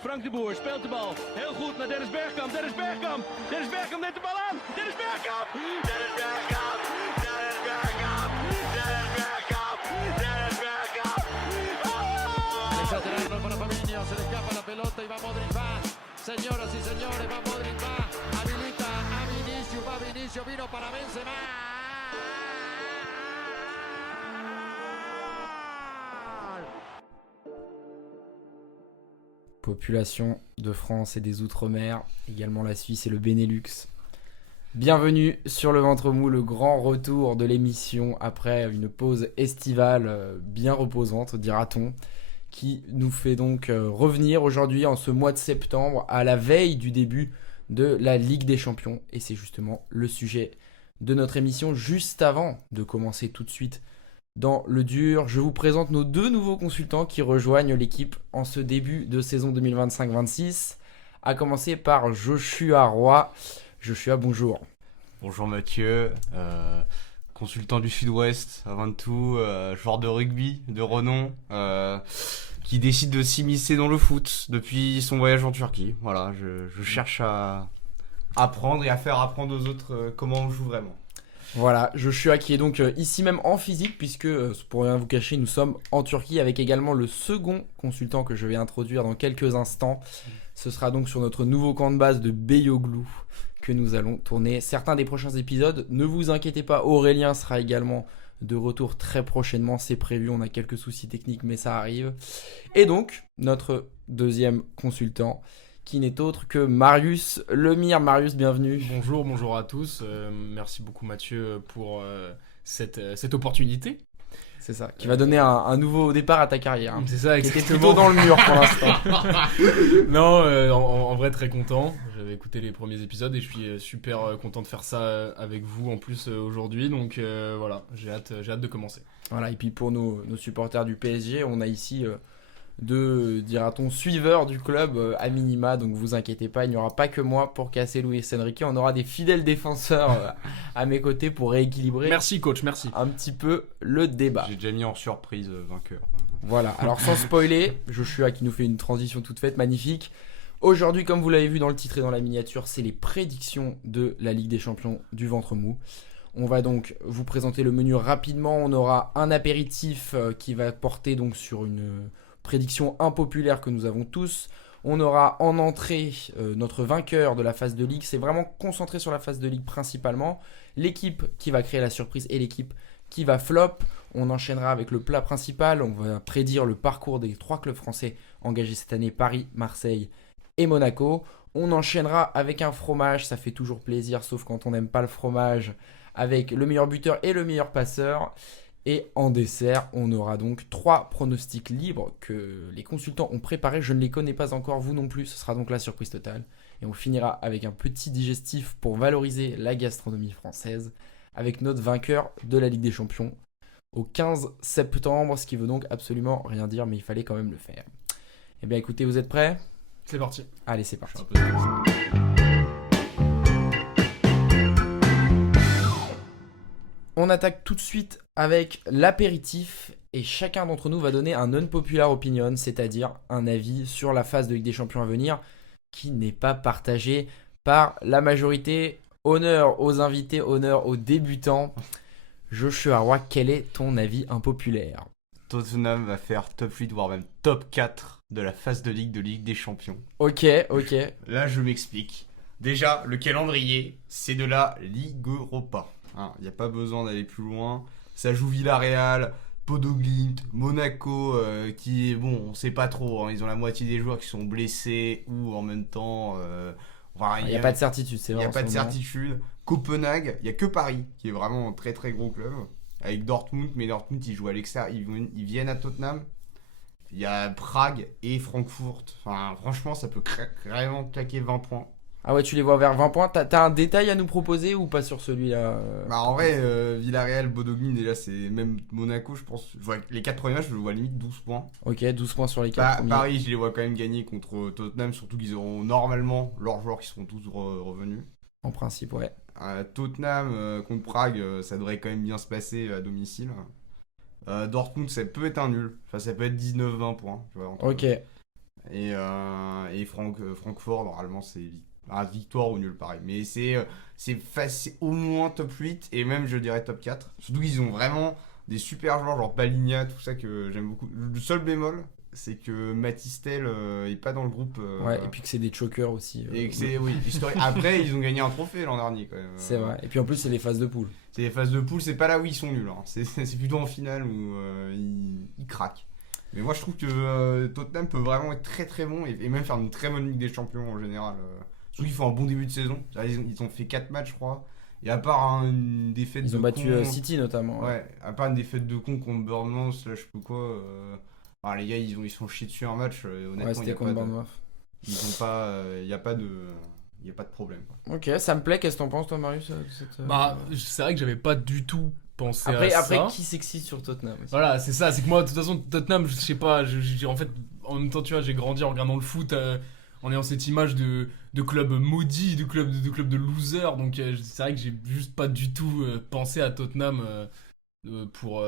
Frank de Boer speelt de bal. Heel goed naar Dennis Bergkamp. Dennis Bergkamp. Dennis Bergkamp neemt de bal aan. Dennis Bergkamp. Dennis Bergkamp. Dennis Bergkamp. Dennis Bergkamp. Dennis Bergkamp. Exagerarlo para Fabinho. Se le escapa la pelota y va Modric. Va. Señoras y señores, va Modric. Va. Habilita a Vinicius. Va Vinicius. Vino para Benzema. Population de France et des Outre-mer, également la Suisse et le Benelux. Bienvenue sur le ventre mou, le grand retour de l'émission après une pause estivale bien reposante, dira-t-on, qui nous fait donc revenir aujourd'hui en ce mois de septembre à la veille du début de la Ligue des Champions. Et c'est justement le sujet de notre émission. Juste avant de commencer tout de suite dans le dur, je vous présente nos deux nouveaux consultants qui rejoignent l'équipe en ce début de saison 2025-26, à commencer par Joshua Roy. Joshua, bonjour. Bonjour Mathieu, consultant du Sud-Ouest avant tout, joueur de rugby de renom, qui décide de s'immiscer dans le foot depuis son voyage en Turquie. Voilà, je cherche à apprendre et à faire apprendre aux autres comment on joue vraiment. Voilà, Joshua qui est donc ici même en physique, puisque pour rien vous cacher, nous sommes en Turquie avec également le second consultant que je vais introduire dans quelques instants. Ce sera donc sur notre nouveau camp de base de Beyoğlu que nous allons tourner certains des prochains épisodes. Ne vous inquiétez pas, Aurélien sera également de retour très prochainement, c'est prévu, on a quelques soucis techniques mais ça arrive. Et donc, notre deuxième consultant, qui n'est autre que Marius Lemire. Marius, bienvenue. Bonjour à tous. Merci beaucoup Mathieu pour cette opportunité. C'est ça, qui va donner un nouveau départ à ta carrière. C'est ça, Qui était exactement. plutôt dans le mur pour l'instant. Non, en vrai très content. J'avais écouté les premiers épisodes et je suis super content de faire ça avec vous en plus aujourd'hui. Donc voilà, j'ai hâte de commencer. Voilà, et puis pour nos supporters du PSG, on a ici deux, dira-t-on, suiveurs du club à minima, donc vous inquiétez pas, il n'y aura pas que moi pour casser Luis Enrique, on aura des fidèles défenseurs à mes côtés pour rééquilibrer Merci coach, merci. un petit peu le débat. J'ai déjà mis en surprise vainqueur. Voilà, alors sans spoiler, Joshua qui nous fait une transition toute faite, magnifique. Aujourd'hui, comme vous l'avez vu dans le titre et dans la miniature, c'est les prédictions de la Ligue des Champions du ventre mou. On va donc vous présenter le menu rapidement, on aura un apéritif qui va porter donc sur une prédiction impopulaire que nous avons tous. On aura en entrée notre vainqueur de la phase de ligue. C'est vraiment concentré sur la phase de ligue principalement. L'équipe qui va créer la surprise et l'équipe qui va flop. On enchaînera avec le plat principal. On va prédire le parcours des 3 clubs français engagés cette année, Paris, Marseille et Monaco. On enchaînera avec un fromage. Ça fait toujours plaisir, sauf quand on n'aime pas le fromage, avec le meilleur buteur et le meilleur passeur. Et en dessert, on aura donc 3 pronostics libres que les consultants ont préparés. Je ne les connais pas encore, vous non plus. Ce sera donc la surprise totale. Et on finira avec un petit digestif pour valoriser la gastronomie française avec notre vainqueur de la Ligue des Champions au 15 septembre. Ce qui veut donc absolument rien dire, mais il fallait quand même le faire. Eh bien écoutez, vous êtes prêts ? C'est parti. Allez, c'est parti. On attaque tout de suite avec l'apéritif et chacun d'entre nous va donner un unpopular opinion, c'est-à-dire un avis sur la phase de Ligue des Champions à venir qui n'est pas partagé par la majorité. Honneur aux invités, honneur aux débutants. Joshua Roy, quel est ton avis impopulaire ? Tottenham va faire top 8 voire même top 4 de la phase de Ligue des Champions. Ok. Là je m'explique. Déjà le calendrier c'est de la Ligue Europa. Il n'y a pas besoin d'aller plus loin. Ça joue Villarreal, Podoglimpt, Monaco, qui est bon, on sait pas trop. Ils ont la moitié des joueurs qui sont blessés ou en même temps. Il n'y a pas de certitude, c'est vrai. Il n'y a pas de certitude. Copenhague, il n'y a que Paris qui est vraiment un très très gros club. Avec Dortmund, mais Dortmund ils jouent à l'extérieur, ils viennent à Tottenham. Il y a Prague et Francfort. Enfin, franchement, ça peut vraiment claquer 20 points. Ah ouais, tu les vois vers 20 points. T'as un détail à nous proposer ou pas sur celui-là En vrai, Villarreal, Bodø/Glimt, déjà c'est même Monaco, je pense. Je vois les 4 premiers matchs, je le vois limite 12 points. Ok, 12 points sur les 4 premiers. Paris, je les vois quand même gagner contre Tottenham, surtout qu'ils auront normalement leurs joueurs qui seront tous revenus. En principe, ouais. Tottenham contre Prague, ça devrait quand même bien se passer à domicile. Dortmund, ça peut être un nul. Enfin, ça peut être 19-20 points. Tu vois, Ok. Et et Francfort, normalement, c'est victoire ou nul pareil. Mais c'est au moins top 8 et même, je dirais, top 4. Surtout qu'ils ont vraiment des super joueurs, genre Paligna, tout ça que j'aime beaucoup. Le seul bémol, c'est que Matistel est pas dans le groupe. Ouais, et puis que c'est des chokers aussi. Et que c'est, oui, historique. Après, ils ont gagné un trophée l'an dernier quand même. C'est vrai. Et puis en plus, c'est les phases de poule. C'est les phases de poule, c'est pas là où ils sont nuls. Hein. C'est plutôt en finale où ils craquent. Mais moi, je trouve que Tottenham peut vraiment être très très bon et même faire une très bonne Ligue des Champions en général. Surtout qu'ils font un bon début de saison. Ils ont fait 4 matchs, je crois. Et à part une défaite Ils de ont battu con, City notamment. Ouais, à part une défaite de con contre Bournemouth, là, je sais pas quoi. Les gars, ils sont chiés dessus un match. Honnêtement, Ouais, c'était contre Bournemouth. ils ont pas. Il n'y a pas de. Il n'y a pas de problème. Quoi. Ok, ça me plaît. Qu'est-ce que t'en penses, toi, Marius Bah, c'est vrai que j'avais pas du tout pensé Après, à ça. qui s'excite sur Tottenham aussi. Voilà, c'est ça, c'est que moi, de toute façon, Tottenham, je sais pas, en fait, en même temps, tu vois, j'ai grandi en regardant le foot, en ayant cette image de club maudit, de club de loser, donc c'est vrai que j'ai juste pas du tout pensé à Tottenham pour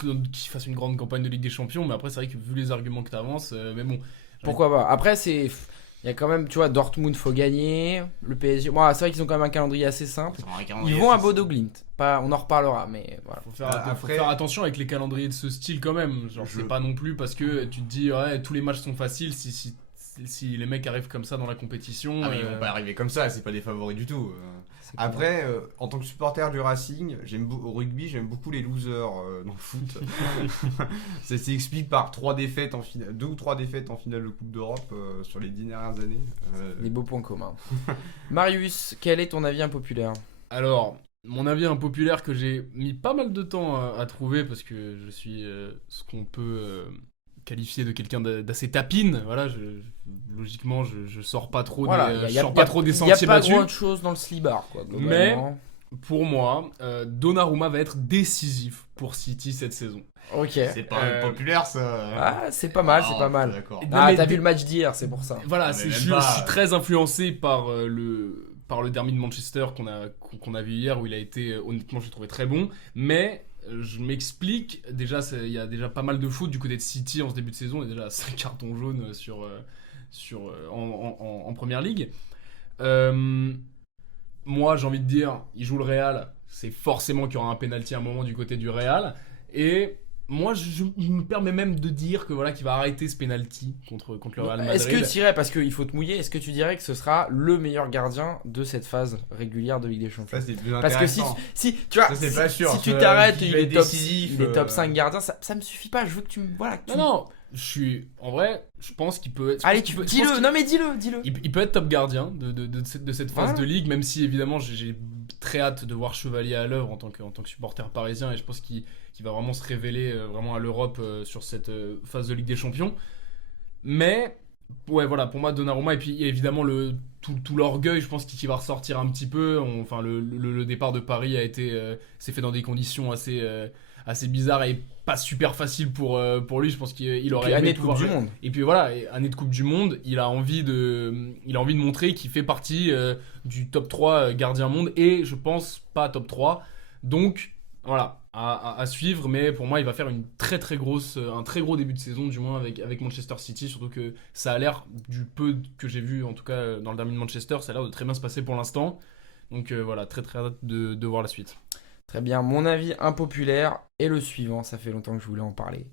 qu'il fasse une grande campagne de Ligue des Champions, mais après, c'est vrai que vu les arguments que t'avances, mais bon. Pourquoi pas. Après, il y a quand même, tu vois, Dortmund, faut gagner. Le PSG, bon, c'est vrai qu'ils ont quand même un calendrier assez simple. Ils vont à Bodo Glimt. On en reparlera, mais voilà. Faut faire attention avec les calendriers de ce style quand même. Genre, c'est pas non plus parce que tu te dis, ouais, tous les matchs sont faciles si les mecs arrivent comme ça dans la compétition. Ah, mais ils vont pas arriver comme ça, c'est pas des favoris du tout. Après, en tant que supporter du Racing, au rugby, j'aime beaucoup les losers dans le foot. Ça s'explique par 2 ou 3 défaites en finale de Coupe d'Europe sur les 10 dernières années. Des beaux points communs. Marius, quel est ton avis impopulaire ? Alors, mon avis impopulaire que j'ai mis pas mal de temps à trouver parce que je suis ce qu'on peut qualifié de quelqu'un d'assez tapine. Voilà, logiquement, je sors pas trop des sentiers battus. Il n'y a pas grand chose dans le slibard, quoi. Mais pour moi, Donnarumma va être décisif pour City cette saison. Ok. C'est pas populaire, ça. Ah, c'est pas mal, c'est pas mal. D'accord. T'as vu le match d'hier, c'est pour ça. Voilà, je suis très influencé par le derby de Manchester qu'on a vu hier, où il a été, honnêtement, je l'ai trouvé très bon. Mais je m'explique, déjà, il y a déjà pas mal de fautes du côté de City en ce début de saison, et déjà 5 cartons jaunes en première ligue. Moi, j'ai envie de dire, il joue le Real, c'est forcément qu'il y aura un penalty à un moment du côté du Real. Et moi, je me permets même de dire que voilà, qu'il va arrêter ce penalty contre le Real Madrid. Est-ce que tu dirais, parce qu'il faut te mouiller, est-ce que tu dirais que ce sera le meilleur gardien de cette phase régulière de Ligue des Champions ? Ça, c'est plus Parce que si tu vois, ça, c'est pas sûr. si tu t'arrêtes, il est décisif, top 5 gardiens, ça me suffit pas. Je veux que tu me. Voilà, Non, en vrai, je pense qu'il peut être. Allez, dis-le, non mais dis-le. Il peut être top gardien de cette phase de ligue, même si évidemment j'ai très hâte de voir Chevalier à l'œuvre en tant que supporter parisien, et je pense qu'il va vraiment se révéler vraiment à l'Europe sur cette phase de Ligue des Champions. Mais ouais, voilà, pour moi Donnarumma, et puis évidemment tout l'orgueil, je pense qu'il va ressortir un petit peu. Enfin, le départ de Paris s'est fait dans des conditions assez bizarres et pas super facile pour lui. Je pense qu'il aurait aimé année de Coupe du Monde. Et puis voilà, année de Coupe du Monde, il a envie de montrer qu'il fait partie du top 3 gardien monde, et je pense pas top 3. Donc voilà, à suivre, mais pour moi il va faire un très gros début de saison, du moins avec Manchester City, surtout que ça a l'air, du peu que j'ai vu en tout cas dans le derby de Manchester, ça a l'air de très bien se passer pour l'instant. Donc voilà, très hâte de voir la suite. Très bien, mon avis impopulaire est le suivant, ça fait longtemps que je voulais en parler.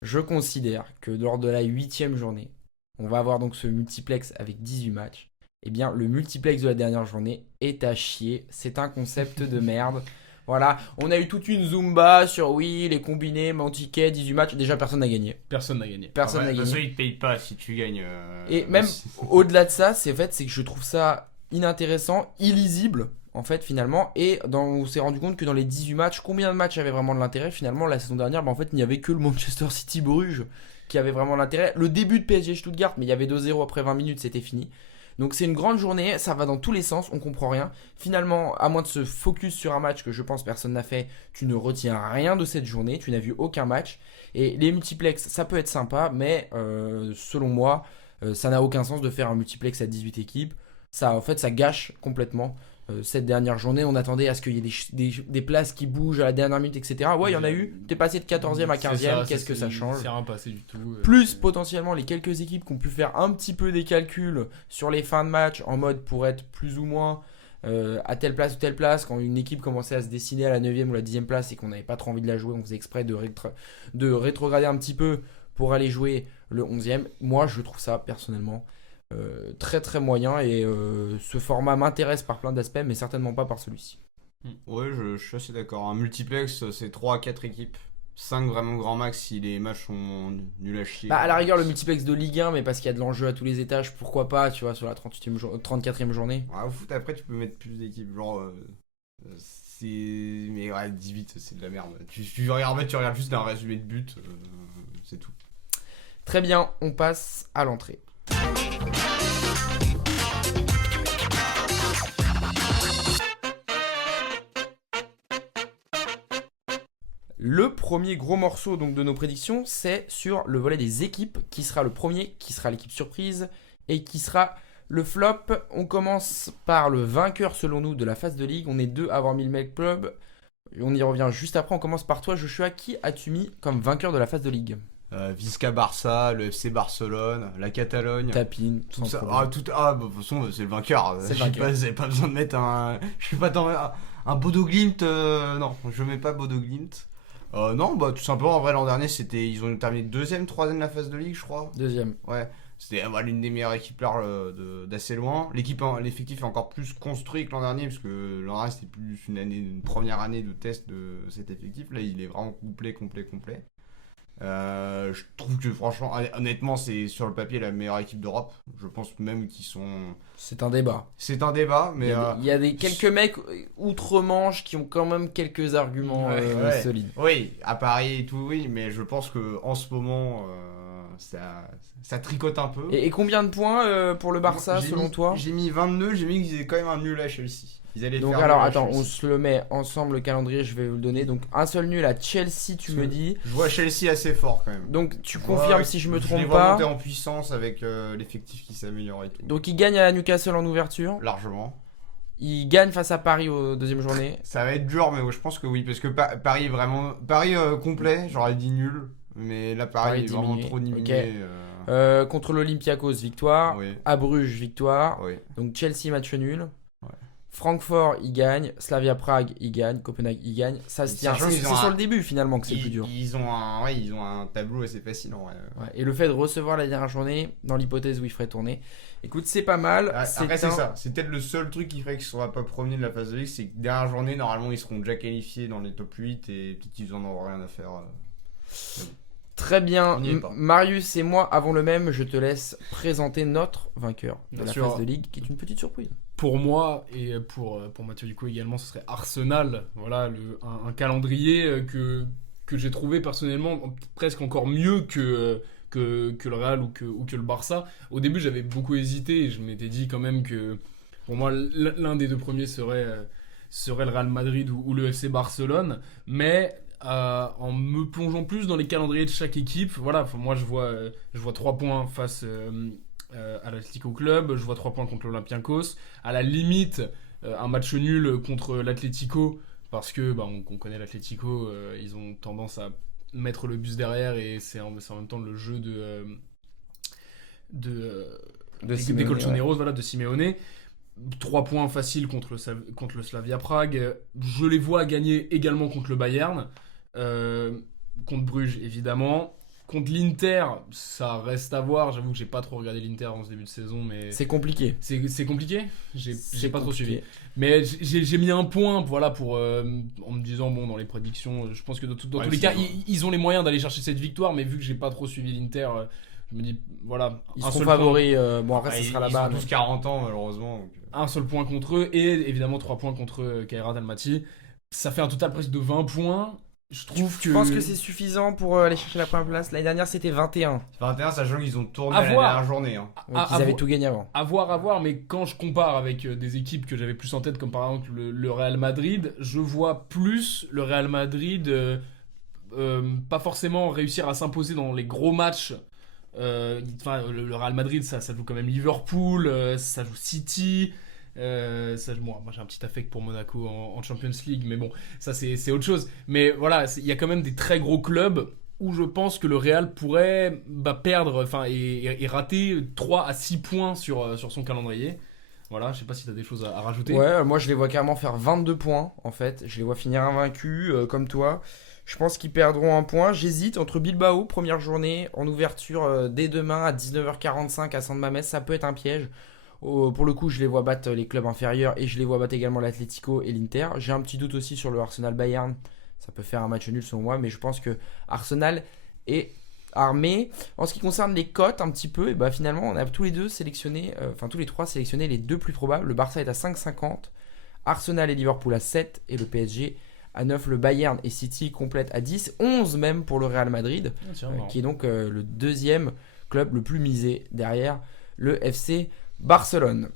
Je considère que lors de la 8e journée, on va avoir donc ce multiplex avec 18 matchs. Eh bien, le multiplex de la dernière journée est à chier, c'est un concept de merde. Voilà, on a eu toute une zumba sur les combinés, mon ticket, 18 matchs, déjà personne n'a gagné. Personne n'a gagné. De toute façon, ils te payent pas si tu gagnes. Et même au-delà de ça, c'est que je trouve ça inintéressant, illisible. En fait, finalement, on s'est rendu compte que dans les 18 matchs, combien de matchs avaient vraiment de l'intérêt ? Finalement, la saison dernière, en fait, il n'y avait que le Manchester City-Bruges qui avait vraiment l'intérêt. Le début de PSG Stuttgart, mais il y avait 2-0 après 20 minutes, c'était fini. Donc c'est une grande journée, ça va dans tous les sens, on comprend rien. Finalement, à moins de se focus sur un match que je pense personne n'a fait, tu ne retiens rien de cette journée, tu n'as vu aucun match. Et les multiplex, ça peut être sympa, mais selon moi, ça n'a aucun sens de faire un multiplex à 18 équipes. Ça, en fait, ça gâche complètement cette dernière journée. On attendait à ce qu'il y ait des places qui bougent à la dernière minute, etc. Ouais, il y en a eu. T'es passé de 14e à 15e, qu'est-ce que ça change? C'est rien passé du tout. Plus potentiellement les quelques équipes qui ont pu faire un petit peu des calculs sur les fins de match en mode pour être plus ou moins à telle place ou telle place. Quand une équipe commençait à se dessiner à la 9e ou la 10e place et qu'on n'avait pas trop envie de la jouer, on faisait exprès de rétrograder un petit peu pour aller jouer le 11e. Moi, je trouve ça personnellement très très moyen et ce format m'intéresse par plein d'aspects, mais certainement pas par celui-ci. Ouais, je suis assez d'accord. Un multiplex, c'est 3 à 4 équipes. 5 vraiment grand max si les matchs sont nuls à chier. Bah, à la rigueur, le multiplex de Ligue 1, mais parce qu'il y a de l'enjeu à tous les étages, pourquoi pas, tu vois, sur la 34e journée. Ouais, au foot, après, tu peux mettre plus d'équipes. Genre, c'est. Mais ouais, 18, c'est de la merde. Tu regardes juste un résumé de but, c'est tout. Très bien, on passe à l'entrée. Le premier gros morceau donc, de nos prédictions, c'est sur le volet des équipes. Qui sera le premier, qui sera l'équipe surprise et qui sera le flop. On commence par le vainqueur selon nous de la phase de ligue. On est 2 à avoir mis le Make Club. On y revient juste après. On commence par toi, Joshua. Qui as-tu mis comme vainqueur de la phase de ligue? Visca Barça, le FC Barcelone, la Catalogne. Tapine, tout ça. Bah, de toute façon, c'est le vainqueur. C'est le vainqueur. Vous n'avez pas besoin de mettre un. Je suis pas dans un Bodo Glimt. Non, je mets pas Bodo Glimt. Non, bah tout simplement, en vrai, l'an dernier, ils ont terminé 2e, 3e de la phase de ligue, je crois. 2e. Ouais, c'était l'une des meilleures équipes là d'assez loin. L'effectif est encore plus construit que l'an dernier, parce que l'an dernier, c'était plus une première année de test de cet effectif. Là, il est vraiment complet. Je trouve que franchement, honnêtement, c'est sur le papier la meilleure équipe d'Europe. Je pense même qu'ils sont. C'est un débat. C'est un débat, mais. Il y a quelques mecs outre-Manche qui ont quand même quelques arguments solides. Oui, à Paris et tout, oui, mais je pense qu'en ce moment, ça tricote un peu. Et combien de points pour le Barça selon toi? J'ai mis 22, j'ai mis qu'ils avaient quand même un nul à Chelsea. Donc alors attends, on se le met ensemble le calendrier, je vais vous le donner. Donc un seul nul à Chelsea, tu me dis. Je vois Chelsea assez fort quand même. Donc tu confirmes si je me trompe les pas. monter en puissance avec l'effectif qui s'améliore et tout. Donc il gagne à Newcastle en ouverture. Largement. Il gagne face à Paris aux deuxième journée. Ça va être dur, mais je pense que oui, parce que Paris est vraiment complet. J'aurais dit nul, mais là Paris est vraiment trop diminué. Okay. Contre l'Olympiakos, victoire. Oui. À Bruges, victoire. Oui. Donc Chelsea, match nul. Ouais. Francfort, il gagne. Slavia Prague, il gagne. Copenhague, il gagne. Ça se tient. C'est sur le début finalement que c'est le plus dur. Ils ont un tableau assez facile en vrai. Ouais. Et le fait de recevoir la dernière journée, dans l'hypothèse où il ferait tourner, écoute, c'est pas mal. Après, c'est ça. C'est peut-être le seul truc qui ferait qu'ils ne seront pas premiers de la phase de ligue. C'est que dernière journée, normalement, ils seront déjà qualifiés dans les top 8 et peut-être qu'ils en auront rien à faire. Très bien, Marius et moi avons le même. Je te laisse présenter notre vainqueur de la phase de ligue, qui est une petite surprise. Pour moi et pour Mathieu Ducot également, ce serait Arsenal. Voilà, un calendrier que j'ai trouvé personnellement presque encore mieux que le Real ou que le Barça. Au début, j'avais beaucoup hésité et je m'étais dit quand même que pour moi, l'un des deux premiers serait le Real Madrid ou le FC Barcelone. Mais en me plongeant plus dans les calendriers de chaque équipe, voilà, moi je vois 3 points face à l'Atlético Club, je vois 3 points contre l'Olympiakos, à la limite un match nul contre l'Atlético, parce que on connaît l'Atlético, ils ont tendance à mettre le bus derrière et c'est en même temps le jeu des Colchoneros, voilà, de Simeone. 3 points faciles contre le Slavia Prague. Je les vois gagner également contre le Bayern, contre Bruges évidemment. Contre l'Inter, ça reste à voir. J'avoue que j'ai pas trop regardé l'Inter en ce début de saison, mais c'est compliqué. C'est compliqué. J'ai pas trop suivi. Mais j'ai mis un point, voilà, en me disant dans les prédictions, je pense que dans tous les cas, ils ont les moyens d'aller chercher cette victoire. Mais vu que j'ai pas trop suivi l'Inter, je me dis voilà. Ils sont favoris. Après, ce sera là-bas. Ils ont tous 40 ans malheureusement. Donc... Un seul point contre eux et évidemment 3 points contre Kairat Almaty. Ça fait un total presque de 20 points. Je pense que c'est suffisant pour aller chercher la première place. L'année dernière, c'était 21. 21, sachant qu'ils ont tourné la dernière journée. Hein. Ils avaient tout gagné avant. À voir, mais quand je compare avec des équipes que j'avais plus en tête, comme par exemple le Real Madrid, je vois plus le Real Madrid pas forcément réussir à s'imposer dans les gros matchs. Le Real Madrid, ça joue quand même Liverpool, ça joue City. Moi j'ai un petit affect pour Monaco en Champions League, mais bon, ça c'est autre chose. Mais voilà, il y a quand même des très gros clubs où je pense que le Real pourrait perdre et rater 3 à 6 points sur son calendrier. Voilà, je sais pas si tu as des choses à rajouter. Ouais, moi je les vois carrément faire 22 points en fait. Je les vois finir invaincus comme toi. Je pense qu'ils perdront un point. J'hésite entre Bilbao, première journée, en ouverture dès demain à 19h45 à San Mamés. Ça peut être un piège. Pour le coup, je les vois battre les clubs inférieurs et je les vois battre également l'Atlético et l'Inter. J'ai un petit doute aussi sur le Arsenal Bayern. Ça peut faire un match nul selon moi, mais je pense que Arsenal est armé. En ce qui concerne les cotes un petit peu, et finalement on a tous les deux sélectionné, tous les trois sélectionné les deux plus probables. Le Barça est à 5,50, Arsenal et Liverpool à 7 et le PSG à 9. Le Bayern et City complètent à 10, 11 même pour le Real Madrid, qui est donc le deuxième club le plus misé derrière le FC Barcelone.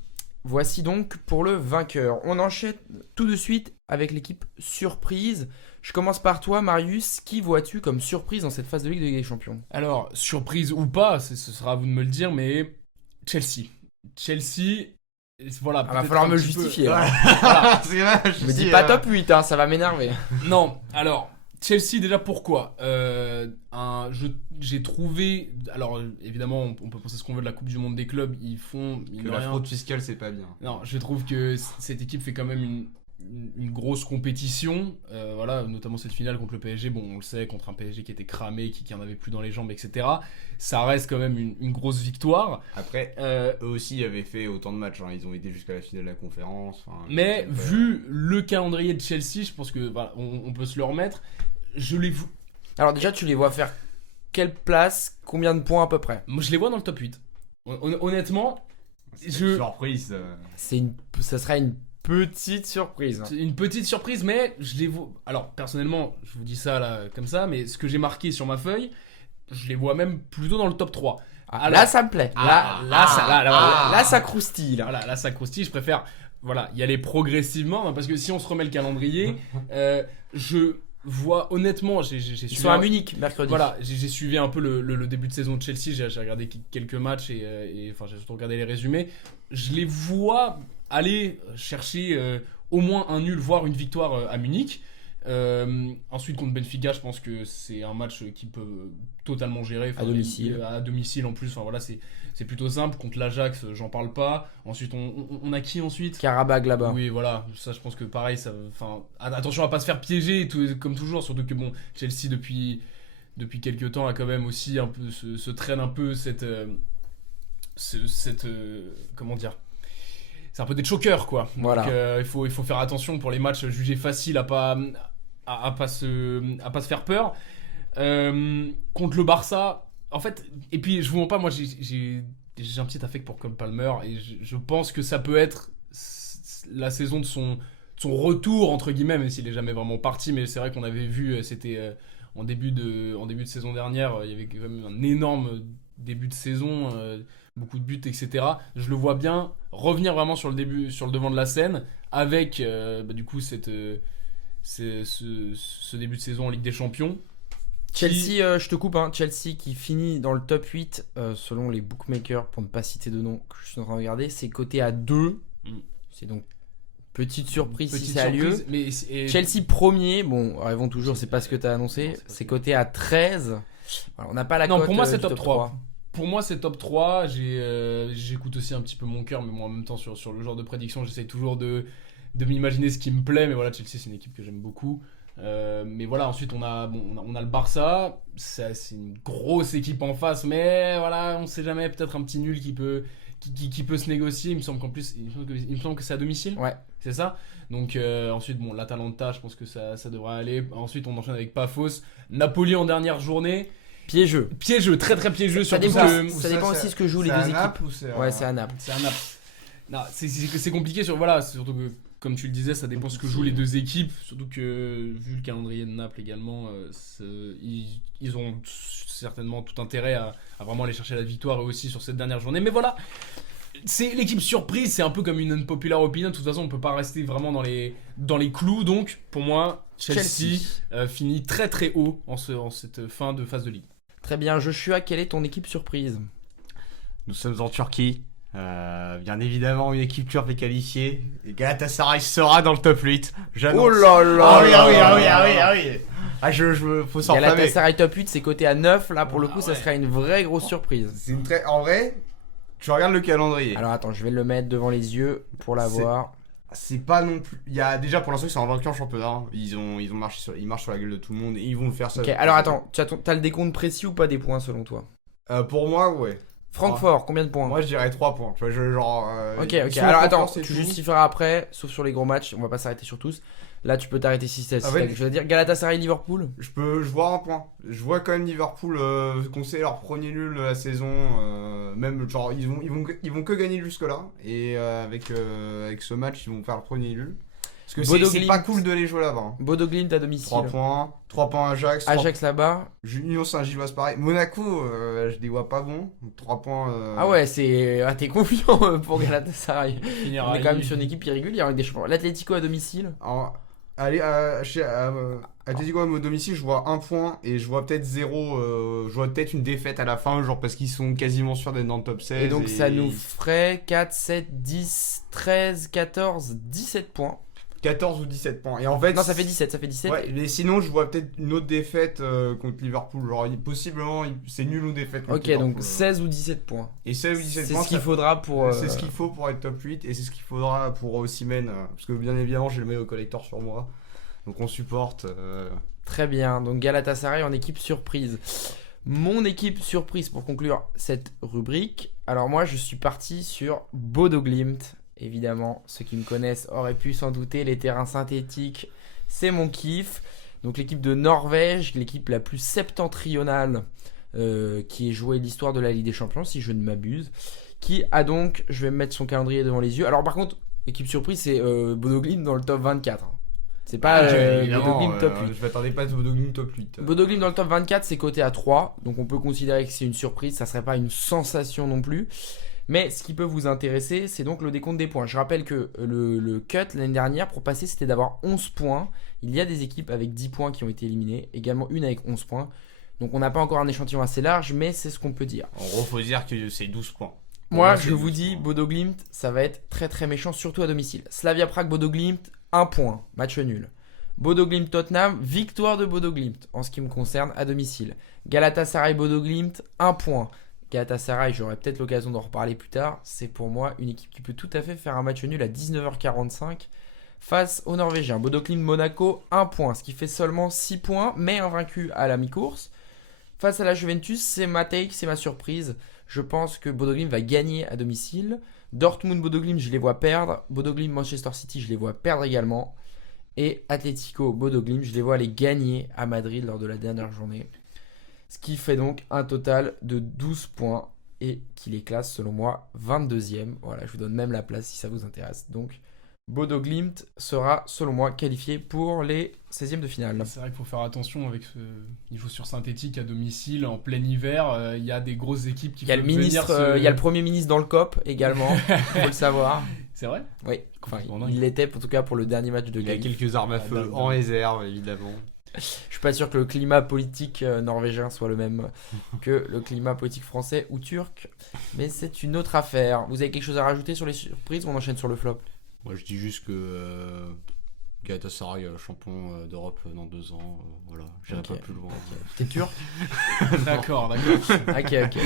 Voici donc pour le vainqueur. On enchaîne tout de suite avec l'équipe surprise. Je commence par toi, Marius. Qui vois-tu comme surprise dans cette phase de Ligue des Champions ? Alors, surprise ou pas, ce sera à vous de me le dire, mais Chelsea, voilà. Il va falloir me le justifier. Voilà. C'est vrai, Je me dis pas top 8, ça va m'énerver. Non, alors, Chelsea, déjà pourquoi j'ai trouvé. Alors, évidemment, on peut penser ce qu'on veut de la Coupe du Monde des clubs. Ils font. Que la fraude fiscale, c'est pas bien. Non, je trouve que cette équipe fait quand même une grosse compétition. Voilà, notamment cette finale contre le PSG. Bon, on le sait, contre un PSG qui était cramé, qui en avait plus dans les jambes, etc. Ça reste quand même une grosse victoire. Après, eux aussi avaient fait autant de matchs. Ils ont été jusqu'à la finale de la conférence. Mais vu le calendrier de Chelsea, je pense que on peut se le remettre. Alors déjà, tu les vois faire quelle place, combien de points à peu près ? Moi, je les vois dans le top 8. Honnêtement, surprise. Ça sera une petite surprise. C'est une petite surprise, mais je les vois. Alors, personnellement, je vous dis ça là comme ça, mais ce que j'ai marqué sur ma feuille, je les vois même plutôt dans le top 3. Alors, là, ça me plaît. Là, ça croustille. Là, ça croustille. Je préfère y aller progressivement, parce que si on se remet le calendrier, je vois honnêtement, j'ai suivi. Ils sont à Munich mercredi. Voilà, j'ai suivi un peu le début de saison de Chelsea. J'ai regardé quelques matchs et j'ai surtout regardé les résumés. Je les vois aller chercher au moins un nul, voire une victoire à Munich. Ensuite contre Benfica, je pense que c'est un match qui peut totalement gérer à domicile. À domicile en plus. C'est plutôt simple. Contre l'Ajax, j'en parle pas. Ensuite, on a qui ensuite ? Karabakh là-bas. Oui, voilà. Ça, je pense que pareil. Attention à pas se faire piéger, comme toujours. Surtout que Chelsea depuis quelques temps a quand même aussi un peu se traîne un peu cette comment dire. C'est un peu des chokers, quoi. Voilà. Donc, il faut faire attention pour les matchs jugés faciles à pas se faire peur. Contre le Barça, en fait, et puis je vous mens pas, moi j'ai un petit affect pour Cole Palmer et je pense que ça peut être la saison de son retour entre guillemets, même s'il est jamais vraiment parti. Mais c'est vrai qu'on avait vu, c'était en début de saison dernière, il y avait quand même un énorme début de saison. Beaucoup de buts, etc. Je le vois bien revenir vraiment sur le devant de la scène avec du coup ce début de saison en Ligue des Champions. Chelsea, je te coupe, Chelsea qui finit dans le top 8 selon les bookmakers, pour ne pas citer de nom que je suis en train de regarder, c'est coté à 2. C'est donc petite surprise si ça a lieu. Chelsea premier, bon, rêvons toujours, c'est pas ce que tu as annoncé, c'est coté à 13. Alors, on n'a pas la cote. Non, pour moi c'est top 3. Pour moi, c'est top 3. J'écoute aussi un petit peu mon cœur, mais moi, en même temps, sur le genre de prédiction, j'essaye toujours de m'imaginer ce qui me plaît. Mais voilà, Chelsea, c'est une équipe que j'aime beaucoup. Mais voilà, ensuite, on a le Barça. C'est une grosse équipe en face, mais voilà, on sait jamais. Peut-être un petit nul qui peut se négocier. Il me semble que c'est à domicile. Ouais. C'est ça. Donc, ensuite, l'Atalanta, je pense que ça devrait aller. Ensuite, on enchaîne avec Pafos. Napoli en dernière journée. Piégeux, très très piégeux. Ça dépend aussi ce que jouent les deux équipes. Ouais, c'est à Naples. C'est à Naples. Non, c'est compliqué surtout que, comme tu le disais, ça dépend ce que jouent les deux équipes. Surtout que, vu le calendrier de Naples également, ils ont certainement tout intérêt à vraiment aller chercher la victoire eux aussi sur cette dernière journée. Mais voilà, c'est l'équipe surprise, c'est un peu comme une unpopular opinion. De toute façon, on peut pas rester vraiment dans les clous. Donc, pour moi, Chelsea. Finit très très haut en cette fin de phase de Ligue. Très bien, Joshua, quelle est ton équipe surprise ? Nous sommes en Turquie. bien évidemment, une équipe turque est qualifiée. Et Galatasaray sera dans le top 8. J'annonce. Oh là là. Ah oui. Ah, faut s'en flammer. Galatasaray top 8, c'est coté à 9. Là, pour le coup, ça serait une vraie grosse surprise. En vrai, tu regardes le calendrier. Alors attends, je vais le mettre devant les yeux pour l'avoir. C'est pas non plus. Il y a déjà pour l'instant ils sont invaincus en championnat. Ils marchent sur la gueule de tout le monde et ils vont le faire ça. Ok, alors attends, t'as le décompte précis ou pas des points selon toi? Pour moi, ouais. Francfort, combien de points? Moi je dirais 3 points. Tu vois, Ok, si on alors compare, attends, c'est tu tout. justifieras après, sauf sur les gros matchs, on va pas s'arrêter sur tous. Là, tu peux t'arrêter si c'est Ah ouais. quelque chose à dire. Galatasaray, Liverpool. Je vois un point. Je vois quand même Liverpool conseiller leur premier nul de la saison. Même genre ils vont que gagner jusque là. Et avec ce match ils vont faire le premier nul. Parce que c'est pas cool de les jouer là-bas. Hein. Bodo Glimt à domicile. 3 points Ajax. Ajax là-bas. Union Saint-Gilloise pareil. Monaco, je les vois pas bons. 3 points. Ah ouais, t'es confiant pour Galatasaray. On Finira est quand même sur une équipe irrégulière avec des champions. L'Atlético à domicile. Allez, chez Atletico à domicile, je vois 1 point et je vois peut-être 0. Je vois peut-être une défaite à la fin, genre parce qu'ils sont quasiment sûrs d'être dans le top 16. Et donc ça nous ferait 4, 7, 10, 13, 14, 17 points. 14 ou 17 points. Et en fait, Non, ça fait 17. Ouais, mais sinon, je vois peut-être une autre défaite contre Liverpool. Genre, possiblement, c'est nul ou défaite. Contre Ok, Liverpool. donc 16 ou 17 points. Et 16 ou 17 C'est points. ce qu'il faudra pour. C'est ce qu'il faut pour être top 8 et c'est ce qu'il faudra pour Osimhen. Parce que bien évidemment, j'ai le maillot collector sur moi. Donc on supporte. Très bien, donc Galatasaray en équipe surprise. Mon équipe surprise pour conclure cette rubrique. Alors moi, je suis parti sur Bodo Glimt. Évidemment, ceux qui me connaissent auraient pu s'en douter, les terrains synthétiques, c'est mon kiff. Donc l'équipe de Norvège, l'équipe la plus septentrionale qui ait joué l'histoire de la Ligue des Champions, si je ne m'abuse. Qui a donc, je vais me mettre son calendrier devant les yeux. Alors par contre, équipe surprise, c'est Bodo Glimt dans le top 24. C'est pas Bodo Glimt top 8. Je m'attendais pas à Bodo Glimt top 8. Bodo Glimt dans le top 24, c'est coté à 3. Donc on peut considérer que c'est une surprise. Ça serait pas une sensation non plus. Mais ce qui peut vous intéresser, c'est donc le décompte des points. Je rappelle que le cut l'année dernière, pour passer, c'était d'avoir 11 points. Il y a des équipes avec 10 points qui ont été éliminées. Également une avec 11 points. Donc on n'a pas encore un échantillon assez large, mais c'est ce qu'on peut dire. En gros, faut dire que c'est 12 points. Moi, je vous dis, Bodo Glimt, ça va être très très méchant, surtout à domicile. Slavia Prague, Bodo Glimt, 1 point, match nul. Bodo Glimt, Tottenham, victoire de Bodo Glimt, en ce qui me concerne, à domicile. Galatasaray, Bodo Glimt, 1 point. Galatasaray, j'aurai peut-être l'occasion d'en reparler plus tard. C'est pour moi une équipe qui peut tout à fait faire un match nul à 19h45 face aux Norvégiens. Bodo Glimt, Monaco, 1 point, ce qui fait seulement 6 points, mais invaincu à la mi-course. Face à la Juventus, c'est ma take, c'est ma surprise. Je pense que Bodo Glimt va gagner à domicile. Dortmund, Bodo Glimt, je les vois perdre. Bodo Glimt, Manchester City, je les vois perdre également. Et Atlético, Bodo Glimt, je les vois aller gagner à Madrid lors de la dernière journée. Ce qui fait donc un total de 12 points et qui les classe selon moi 22e. Voilà, je vous donne même la place si ça vous intéresse. Donc Bodo Glimt sera selon moi qualifié pour les 16e de finale. C'est vrai qu'il faut faire attention avec ce niveau sur synthétique à domicile en plein hiver. Il y a des grosses équipes qui Il y a le peuvent venir ministre, il y a le premier ministre dans le COP également, faut le savoir. C'est vrai. Oui, enfin, Complètement il dingue. l'était en tout cas pour le dernier match de Il y a Glimt. quelques armes à feu dingue. en réserve, évidemment. Je suis pas sûr que le climat politique norvégien soit le même que le climat politique français ou turc, mais c'est une autre affaire. Vous avez quelque chose à rajouter sur les surprises ou on enchaîne sur le flop? Moi, je dis juste que Galatasaray champion d'Europe dans 2 ans. Voilà, j'irai Ok. pas plus loin. T'es turc? D'accord. Ok.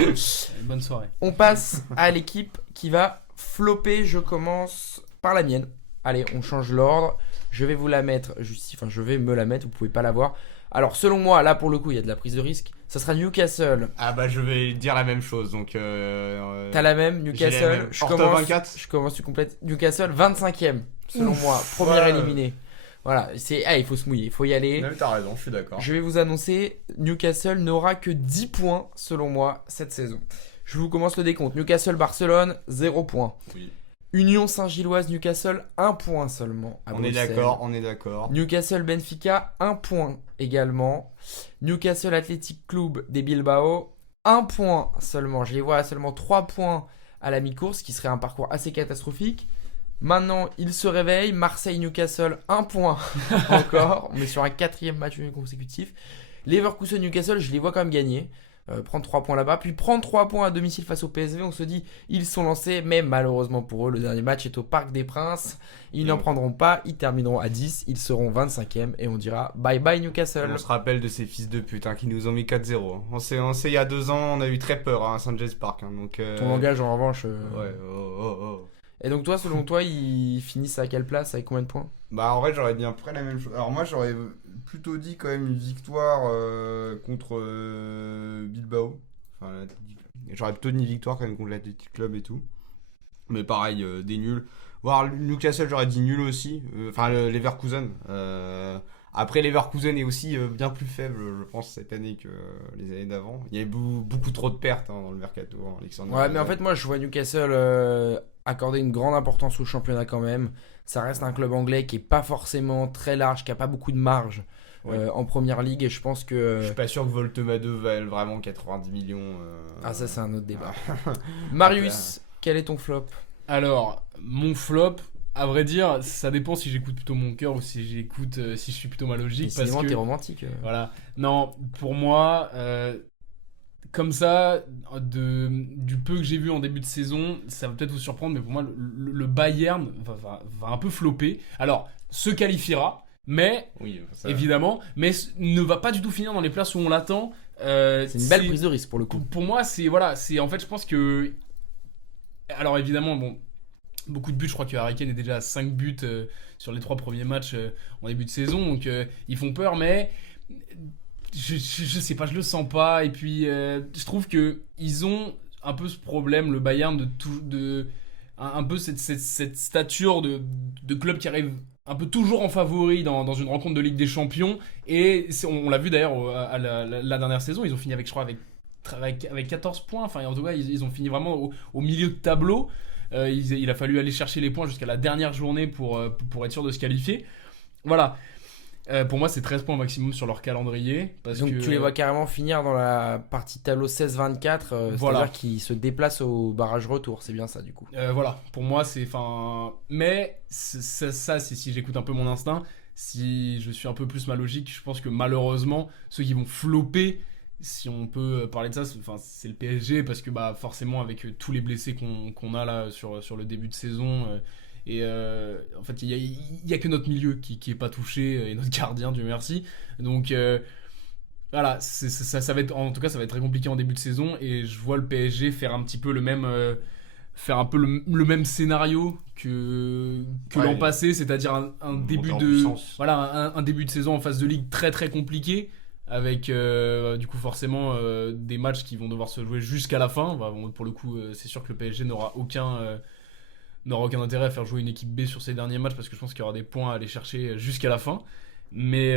Bonne soirée. On passe à l'équipe qui va flopper. Je commence par la mienne. Allez, on change l'ordre. Je vais vous la mettre je vais me la mettre, vous pouvez pas la voir. Alors selon moi, là pour le coup, il y a de la prise de risque. Ça sera Newcastle. Ah bah je vais dire la même chose donc. T'as la même, j'ai Newcastle. la même. Hors top 24. Je commence, tu complètes. Newcastle, 25e, selon moi. Premier ouais. éliminé. Voilà, il faut se mouiller, il faut y aller. Non, mais t'as raison, je suis d'accord. Je vais vous annoncer, Newcastle n'aura que 10 points, selon moi, cette saison. Je vous commence le décompte. Newcastle-Barcelone, 0 points. Oui. Union Saint-Gilloise, Newcastle, 1 point seulement. À On est Bruxelles. d'accord, on est d'accord. Newcastle Benfica, 1 point également. Newcastle Athletic Club des Bilbao, 1 point seulement. Je les vois à seulement 3 points à la mi-course, ce qui serait un parcours assez catastrophique. Maintenant, ils se réveillent. Marseille-Newcastle, 1 point encore. On est sur un 4e match consécutif. Leverkusen-Newcastle, je les vois quand même gagner. prendre 3 points là-bas, puis prendre 3 points à domicile face au PSV. On se dit, ils sont lancés, mais malheureusement pour eux, le dernier match est au Parc des Princes. Ils n'en prendront pas, ils termineront à 10, ils seront 25e et on dira bye bye Newcastle. On se rappelle de ces fils de pute qui nous ont mis 4-0. Hein. On sait, il y a 2 ans, on a eu très peur à St. James Park. Hein, donc, Ton langage en revanche. Ouais, oh. Et donc toi, selon toi, ils finissent à quelle place, avec combien de points? Bah en vrai j'aurais dit à peu près la même chose. Alors moi j'aurais plutôt dit quand même une victoire contre Bilbao. Enfin, j'aurais plutôt dit une victoire quand même contre l'Athletic Club et tout. Mais pareil, des nuls. Voire Newcastle j'aurais dit nul aussi. Enfin Leverkusen. Après Leverkusen est aussi bien plus faible je pense cette année que les années d'avant. Il y a eu beaucoup trop de pertes dans le mercato. Alexandre. Ouais mais en fait moi je vois Newcastle accorder une grande importance au championnat quand même. Ça reste un club anglais qui est pas forcément très large, qui a pas beaucoup de marge en première ligue et je pense que... Je suis pas sûr que Voltema 2 valent vraiment 90 millions. Ah ça c'est un autre débat. Marius, quel est ton flop? Alors, mon flop, à vrai dire, ça dépend si j'écoute plutôt mon cœur ou si j'écoute si je suis plutôt ma logique. Décidément, parce que t'es romantique. Voilà. Non, pour moi, comme ça, du peu que j'ai vu en début de saison, ça va peut-être vous surprendre, mais pour moi, le Bayern va un peu flopper. Alors, se qualifiera, mais Oui, ça... évidemment, mais ne va pas du tout finir dans les places où on l'attend. C'est une belle prise de risque pour le coup. Pour moi, c'est en fait, je pense que. Alors évidemment, bon, beaucoup de buts, je crois que Harry Kane est déjà à 5 buts sur les 3 premiers matchs en début de saison, donc ils font peur, mais je sais pas, je le sens pas, et puis je trouve que ils ont un peu ce problème, le Bayern, un peu cette stature de club qui arrive un peu toujours en favori dans une rencontre de Ligue des Champions, et on l'a vu d'ailleurs à la dernière saison, ils ont fini avec 14 points, enfin en tout cas ils ont fini vraiment au milieu de tableau. Il a fallu aller chercher les points jusqu'à la dernière journée pour être sûr de se qualifier. Voilà. Pour moi, c'est 13 points maximum sur leur calendrier. Donc tu les vois carrément finir dans la partie de tableau 16-24, voilà. C'est-à-dire qu'ils se déplacent au barrage retour, c'est bien ça du coup. Voilà, pour moi c'est... Mais ça, c'est si j'écoute un peu mon instinct, si je suis un peu plus ma logique, je pense que malheureusement, ceux qui vont flopper, si on peut parler de ça, c'est le PSG, parce que forcément avec tous les blessés qu'on a là sur le début de saison, en fait il y a que notre milieu qui est pas touché, et notre gardien, Dieu merci. Donc voilà, ça va être, en tout cas ça va être très compliqué en début de saison, et je vois le PSG faire un petit peu le même scénario que l'an passé, c'est-à-dire un début de saison en phase de ligue très très compliqué, avec du coup forcément des matchs qui vont devoir se jouer jusqu'à la fin. Pour le coup, c'est sûr que le PSG n'aura aucun intérêt à faire jouer une équipe B sur ces derniers matchs, parce que je pense qu'il y aura des points à aller chercher jusqu'à la fin. Mais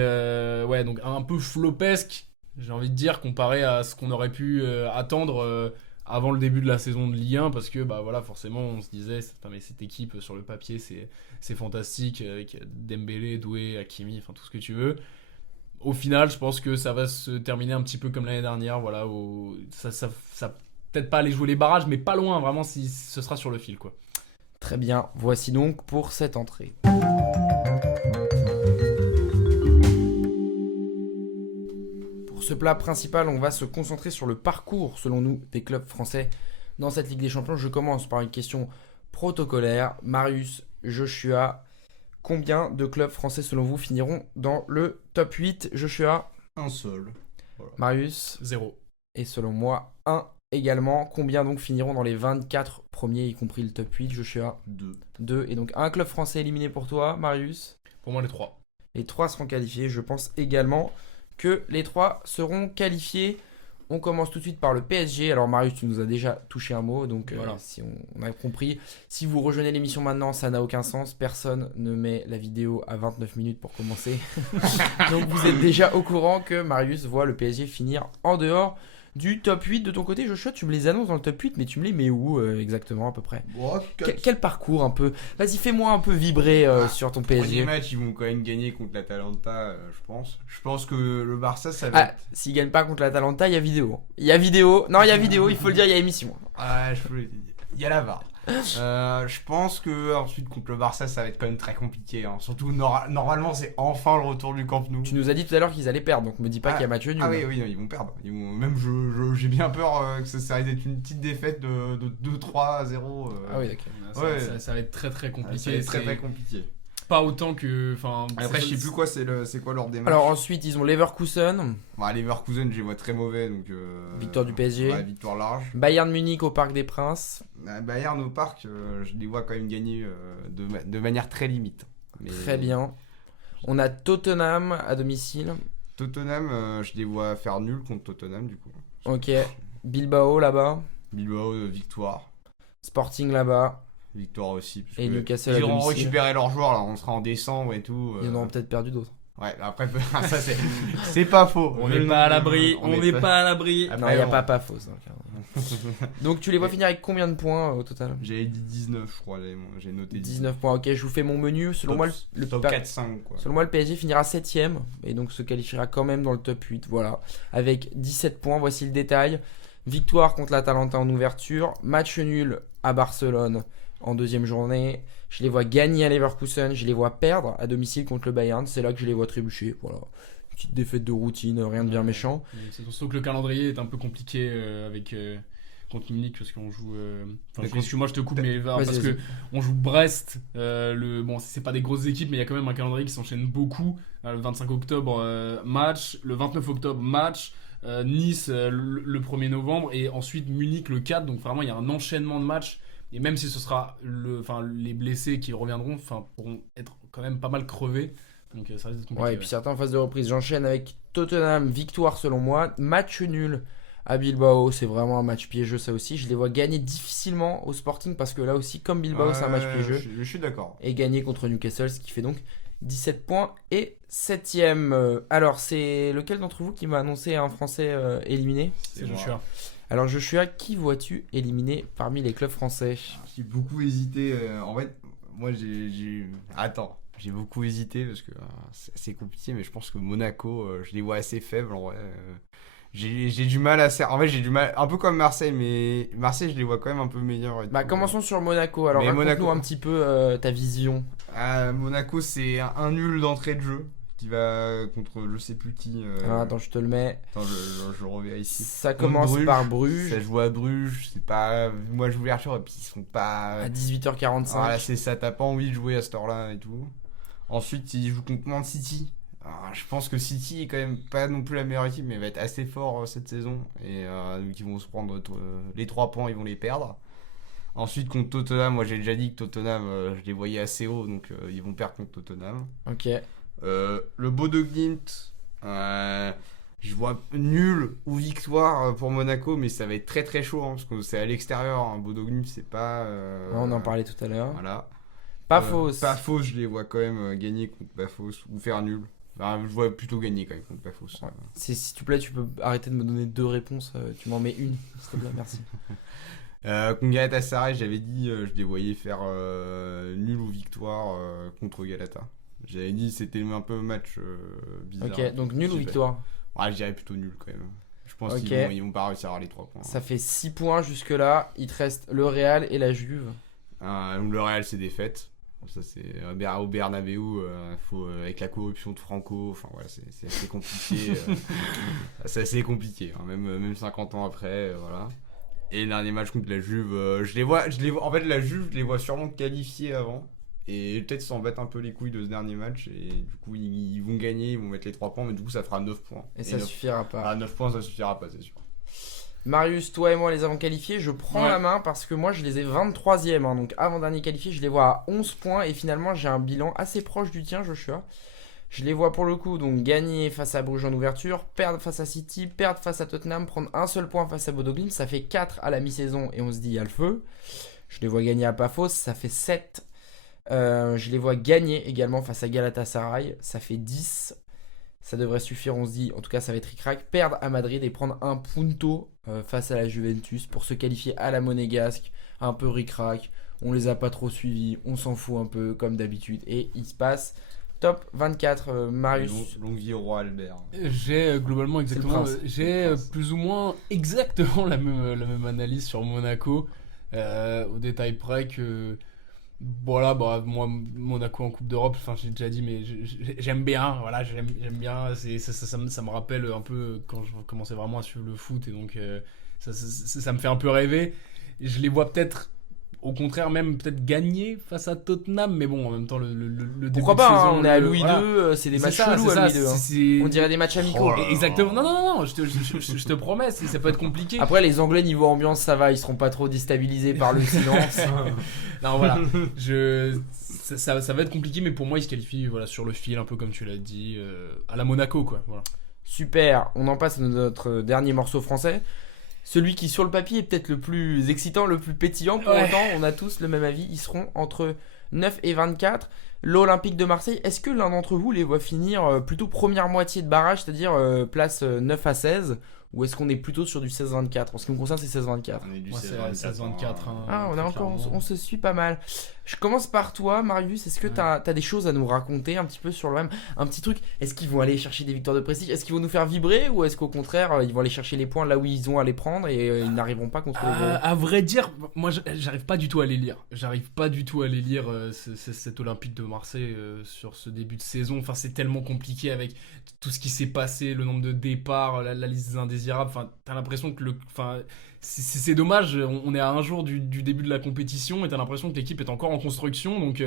ouais, donc un peu flopesque, j'ai envie de dire, comparé à ce qu'on aurait pu attendre avant le début de la saison de Ligue 1, parce que voilà, forcément on se disait mais cette équipe sur le papier c'est fantastique, avec Dembélé, Doué, Hakimi, enfin tout ce que tu veux. Au final, je pense que ça va se terminer un petit peu comme l'année dernière, voilà, ça peut-être pas aller jouer les barrages, mais pas loin, vraiment, si ce sera sur le fil, quoi. Très bien, voici donc pour cette entrée. Pour ce plat principal, on va se concentrer sur le parcours, selon nous, des clubs français dans cette Ligue des Champions. Je commence par une question protocolaire. Marius, Joshua, combien de clubs français, selon vous, finiront dans le top 8? Joshua? Un seul. Voilà. Marius? 0. Et selon moi, 1 également. Combien donc finiront dans les 24 premiers, y compris le top 8, Joshua? 2. Et donc un club français éliminé pour toi, Marius? Pour moi, les 3. Les 3 seront qualifiés. Je pense également que les 3 seront qualifiés. On commence tout de suite par le PSG. Alors Marius, tu nous as déjà touché un mot, donc voilà. Si on a compris. Si vous rejoignez l'émission maintenant, ça n'a aucun sens. Personne ne met la vidéo à 29 minutes pour commencer. Donc vous êtes déjà au courant que Marius voit le PSG finir en dehors du top 8. De ton côté, Joshua, tu me les annonces dans le top 8, mais tu me les mets où exactement à peu près? Quel parcours un peu? Vas-y, fais-moi un peu vibrer sur ton PSG. Premier match, ils vont quand même gagner contre l'Atalanta, je pense. Je pense que le Barça, ça va être... S'ils gagnent pas contre l'Atalanta, il y a vidéo. Il y a vidéo. Non, il y a vidéo, il faut le dire, il y a émission. Ah, il y a la VAR. Je pense que ensuite contre le Barça, ça va être quand même très compliqué. Hein. Surtout, normalement, c'est enfin le retour du Camp Nou. Tu nous as dit tout à l'heure qu'ils allaient perdre, donc me dis pas qu'il y a match nul. Ah oui, non, ils vont perdre. Même j'ai bien peur que ça va être une petite défaite de 2-3-0. Ah oui, d'accord. Ça, ça va être très très compliqué. Ça va être très compliqué. Pas autant que. Après, je sais plus quoi, c'est quoi leur démarche. Alors ensuite, ils ont Leverkusen, Leverkusen, je les vois très mauvais. Donc, victoire du PSG. Ouais, victoire large. Bayern Munich au Parc des Princes. Bayern au Parc, je les vois quand même gagner de manière très limite. Mais Très bien. On a Tottenham à domicile. Tottenham, je les vois faire nul contre Tottenham du coup. Ok. Bilbao là-bas. Bilbao, victoire. Sporting là-bas. Victoire aussi. Et Newcastle à ils auront domicile. récupéré leurs joueurs là, on sera en décembre et tout. Ils en auront peut-être perdu d'autres. Ouais, après, ça c'est pas faux. On n'est pas à l'abri. On n'est pas à l'abri. Non, il n'y a pas fausse. Donc tu les vois finir avec combien de points au total? J'avais dit 19, je crois. J'ai noté 19 points. Ok, je vous fais mon menu. Selon moi, le top 4-5 quoi. Selon moi, le PSG finira 7ème et donc se qualifiera quand même dans le top 8. Voilà. Avec 17 points, voici le détail. Victoire contre l'Atalanta en ouverture. Match nul à Barcelone en deuxième journée. Je les vois gagner à Leverkusen. Je les vois perdre à domicile contre le Bayern. C'est là que je les vois trébucher. Voilà. Petite défaite de routine, rien de bien méchant. C'est surtout que le calendrier est un peu compliqué avec contre Munich parce qu'on joue. Excuse-moi, je te coupe, mais parce que on joue Brest. Bon, c'est pas des grosses équipes, mais il y a quand même un calendrier qui s'enchaîne beaucoup. Le 25 octobre, match. Le 29 octobre, match. Nice le 1er novembre. Et ensuite Munich le 4. Donc vraiment, il y a un enchaînement de matchs. Et même si ce sera les blessés qui reviendront, pourront être quand même pas mal crevés. Donc ça risque d'être compliqué. Ouais, et puis certains en phase de reprise. J'enchaîne avec Tottenham, victoire selon moi. Match nul à Bilbao, c'est vraiment un match piégeux ça aussi. Je les vois gagner difficilement au Sporting parce que là aussi, comme Bilbao, c'est un match piégeux. Je suis d'accord. Et gagner contre Newcastle, ce qui fait donc 17 points et 7ème. Alors, c'est lequel d'entre vous qui m'a annoncé un Français éliminé? C'est Joshua. Alors Joshua, qui vois-tu éliminé parmi les clubs français? J'ai beaucoup hésité. En fait, moi j'ai beaucoup hésité parce que c'est assez compliqué, mais je pense que Monaco, je les vois assez faibles en vrai. J'ai du mal en fait, j'ai du mal, un peu comme Marseille, mais Marseille, je les vois quand même un peu meilleurs. Commençons sur Monaco. Alors, raconte-nous un petit peu ta vision. Monaco, c'est un nul d'entrée de jeu qui va contre je sais plus qui. Attends, je te le mets. Attends, je reviens ici. Ça commence par Bruges. Ça joue à Bruges, c'est pas. Moi, je l'ouverture et puis ils sont pas. À 18h45. Voilà, c'est ça, t'as pas envie de jouer à cette heure-là et tout. Ensuite, ils jouent contre Man City. Alors, je pense que City est quand même pas non plus la meilleure équipe, mais va être assez fort cette saison. Et donc, ils vont se prendre les 3 points, ils vont les perdre. Ensuite, contre Tottenham, moi j'ai déjà dit que Tottenham, je les voyais assez haut, donc ils vont perdre contre Tottenham. Ok. Le Bodo Glimt, je vois nul ou victoire pour Monaco, mais ça va être très très chaud, parce que c'est à l'extérieur. Hein. Bodo Glimt, c'est pas. On en parlait tout à l'heure. Voilà. Pafos. Pafos, je les vois quand même gagner contre Pafos ou faire nul. Je vois plutôt gagner quand même contre Pafos. Ouais. S'il te plaît, tu peux arrêter de me donner 2 réponses. Tu m'en mets une, s'il te plaît, merci. Contre Galatasaray, j'avais dit je les voyais faire nul ou victoire contre Galata. J'avais dit c'était un peu un match bizarre. Ok, donc nul ou victoire? Ouais, je dirais plutôt nul quand même. Je pense qu'ils vont pas réussir à avoir les 3 points. Ça fait 6 points jusque là. Il te reste le Real et la Juve. Le Real, c'est défaite. Ça, c'est au Bernabeu, faut, avec la corruption de Franco. Enfin, voilà, c'est assez compliqué. C'est assez compliqué, hein, même 50 ans après. Voilà. Et le dernier match contre la Juve, je les vois, en fait, la Juve, je les vois sûrement qualifiés avant. Et peut-être s'en battre un peu les couilles de ce dernier match. Et du coup, ils vont gagner, ils vont mettre les 3 points, mais du coup, ça fera 9 points. Et ça suffira pas. 9 points, ça suffira pas, c'est sûr. Marius, toi et moi les avons qualifiés. Je prends la main parce que moi je les ai 23ème. Hein, donc avant-dernier qualifié, je les vois à 11 points. Et finalement, j'ai un bilan assez proche du tien, Joshua. Je les vois pour le coup donc gagner face à Bruges en ouverture, perdre face à City, perdre face à Tottenham, prendre un seul point face à Bodo Glimt. Ça fait 4 à la mi-saison et on se dit il y a le feu. Je les vois gagner à Pafos, ça fait 7. Je les vois gagner également face à Galatasaray, ça fait 10. Ça devrait suffire, on se dit, en tout cas ça va être ric-rac. Perdre à Madrid et prendre un punto face à la Juventus pour se qualifier à la Monégasque, un peu ric-rac. On les a pas trop suivis, on s'en fout un peu comme d'habitude. Et il se passe top 24, Marius. Longue vie au roi Albert. J'ai globalement exactement, prince. j'ai plus ou moins exactement la même analyse sur Monaco. Au détail près que voilà, bah moi Monaco en Coupe d'Europe, enfin j'ai déjà dit, mais j'aime bien, voilà, j'aime bien. Ça me rappelle un peu quand je commençais vraiment à suivre le foot, et donc ça me fait un peu rêver. Je les vois peut-être, au contraire, même peut-être gagner face à Tottenham, mais bon, en même temps, le début Pourquoi de pas, saison, hein, on est à le- Louis voilà. II, c'est des matchs C'est ça, chelous c'est à ça, Louis II. hein. c'est- On dirait des matchs amicaux. Exactement. Non, je te promets, ça peut être compliqué. Après, les Anglais, niveau ambiance, ça va, ils seront pas trop déstabilisés par le silence. Non, voilà. Ça va être compliqué, mais pour moi, il se qualifie, voilà, sur le fil, un peu comme tu l'as dit, à la Monaco, quoi. Voilà. Super, on en passe à notre dernier morceau français. Celui qui, sur le papier, est peut-être le plus excitant, le plus pétillant. Pour Ouais. autant, on a tous le même avis. Ils seront entre 9 et 24. L'Olympique de Marseille, est-ce que l'un d'entre vous les voit finir plutôt première moitié de barrage, c'est-à-dire place 9 à 16, ou est-ce qu'on est plutôt sur du 16-24? En ce qui me concerne, c'est 16-24. On est du Moi, c'est 16-24. 16-24. hein, Ah, on, très a encore, clairement. on se suit pas mal. Je commence par toi, Marius. Est-ce que Ouais. t'as des choses à nous raconter un petit peu sur l'OM? Un petit truc. Est-ce qu'ils vont aller chercher des victoires de prestige? Est-ce qu'ils vont nous faire vibrer? Ou est-ce qu'au contraire, ils vont aller chercher les points là où ils ont à les prendre et ils n'arriveront pas contre les gros? À vrai dire, moi j'arrive pas du tout à les lire. J'arrive pas du tout à les lire, cet Olympique de Marseille sur ce début de saison. Enfin, c'est tellement compliqué avec tout ce qui s'est passé, le nombre de départs, la liste des indésirables. Enfin, t'as l'impression que c'est dommage. On est à un jour du début de la compétition et t'as l'impression que l'équipe est encore en construction. Donc,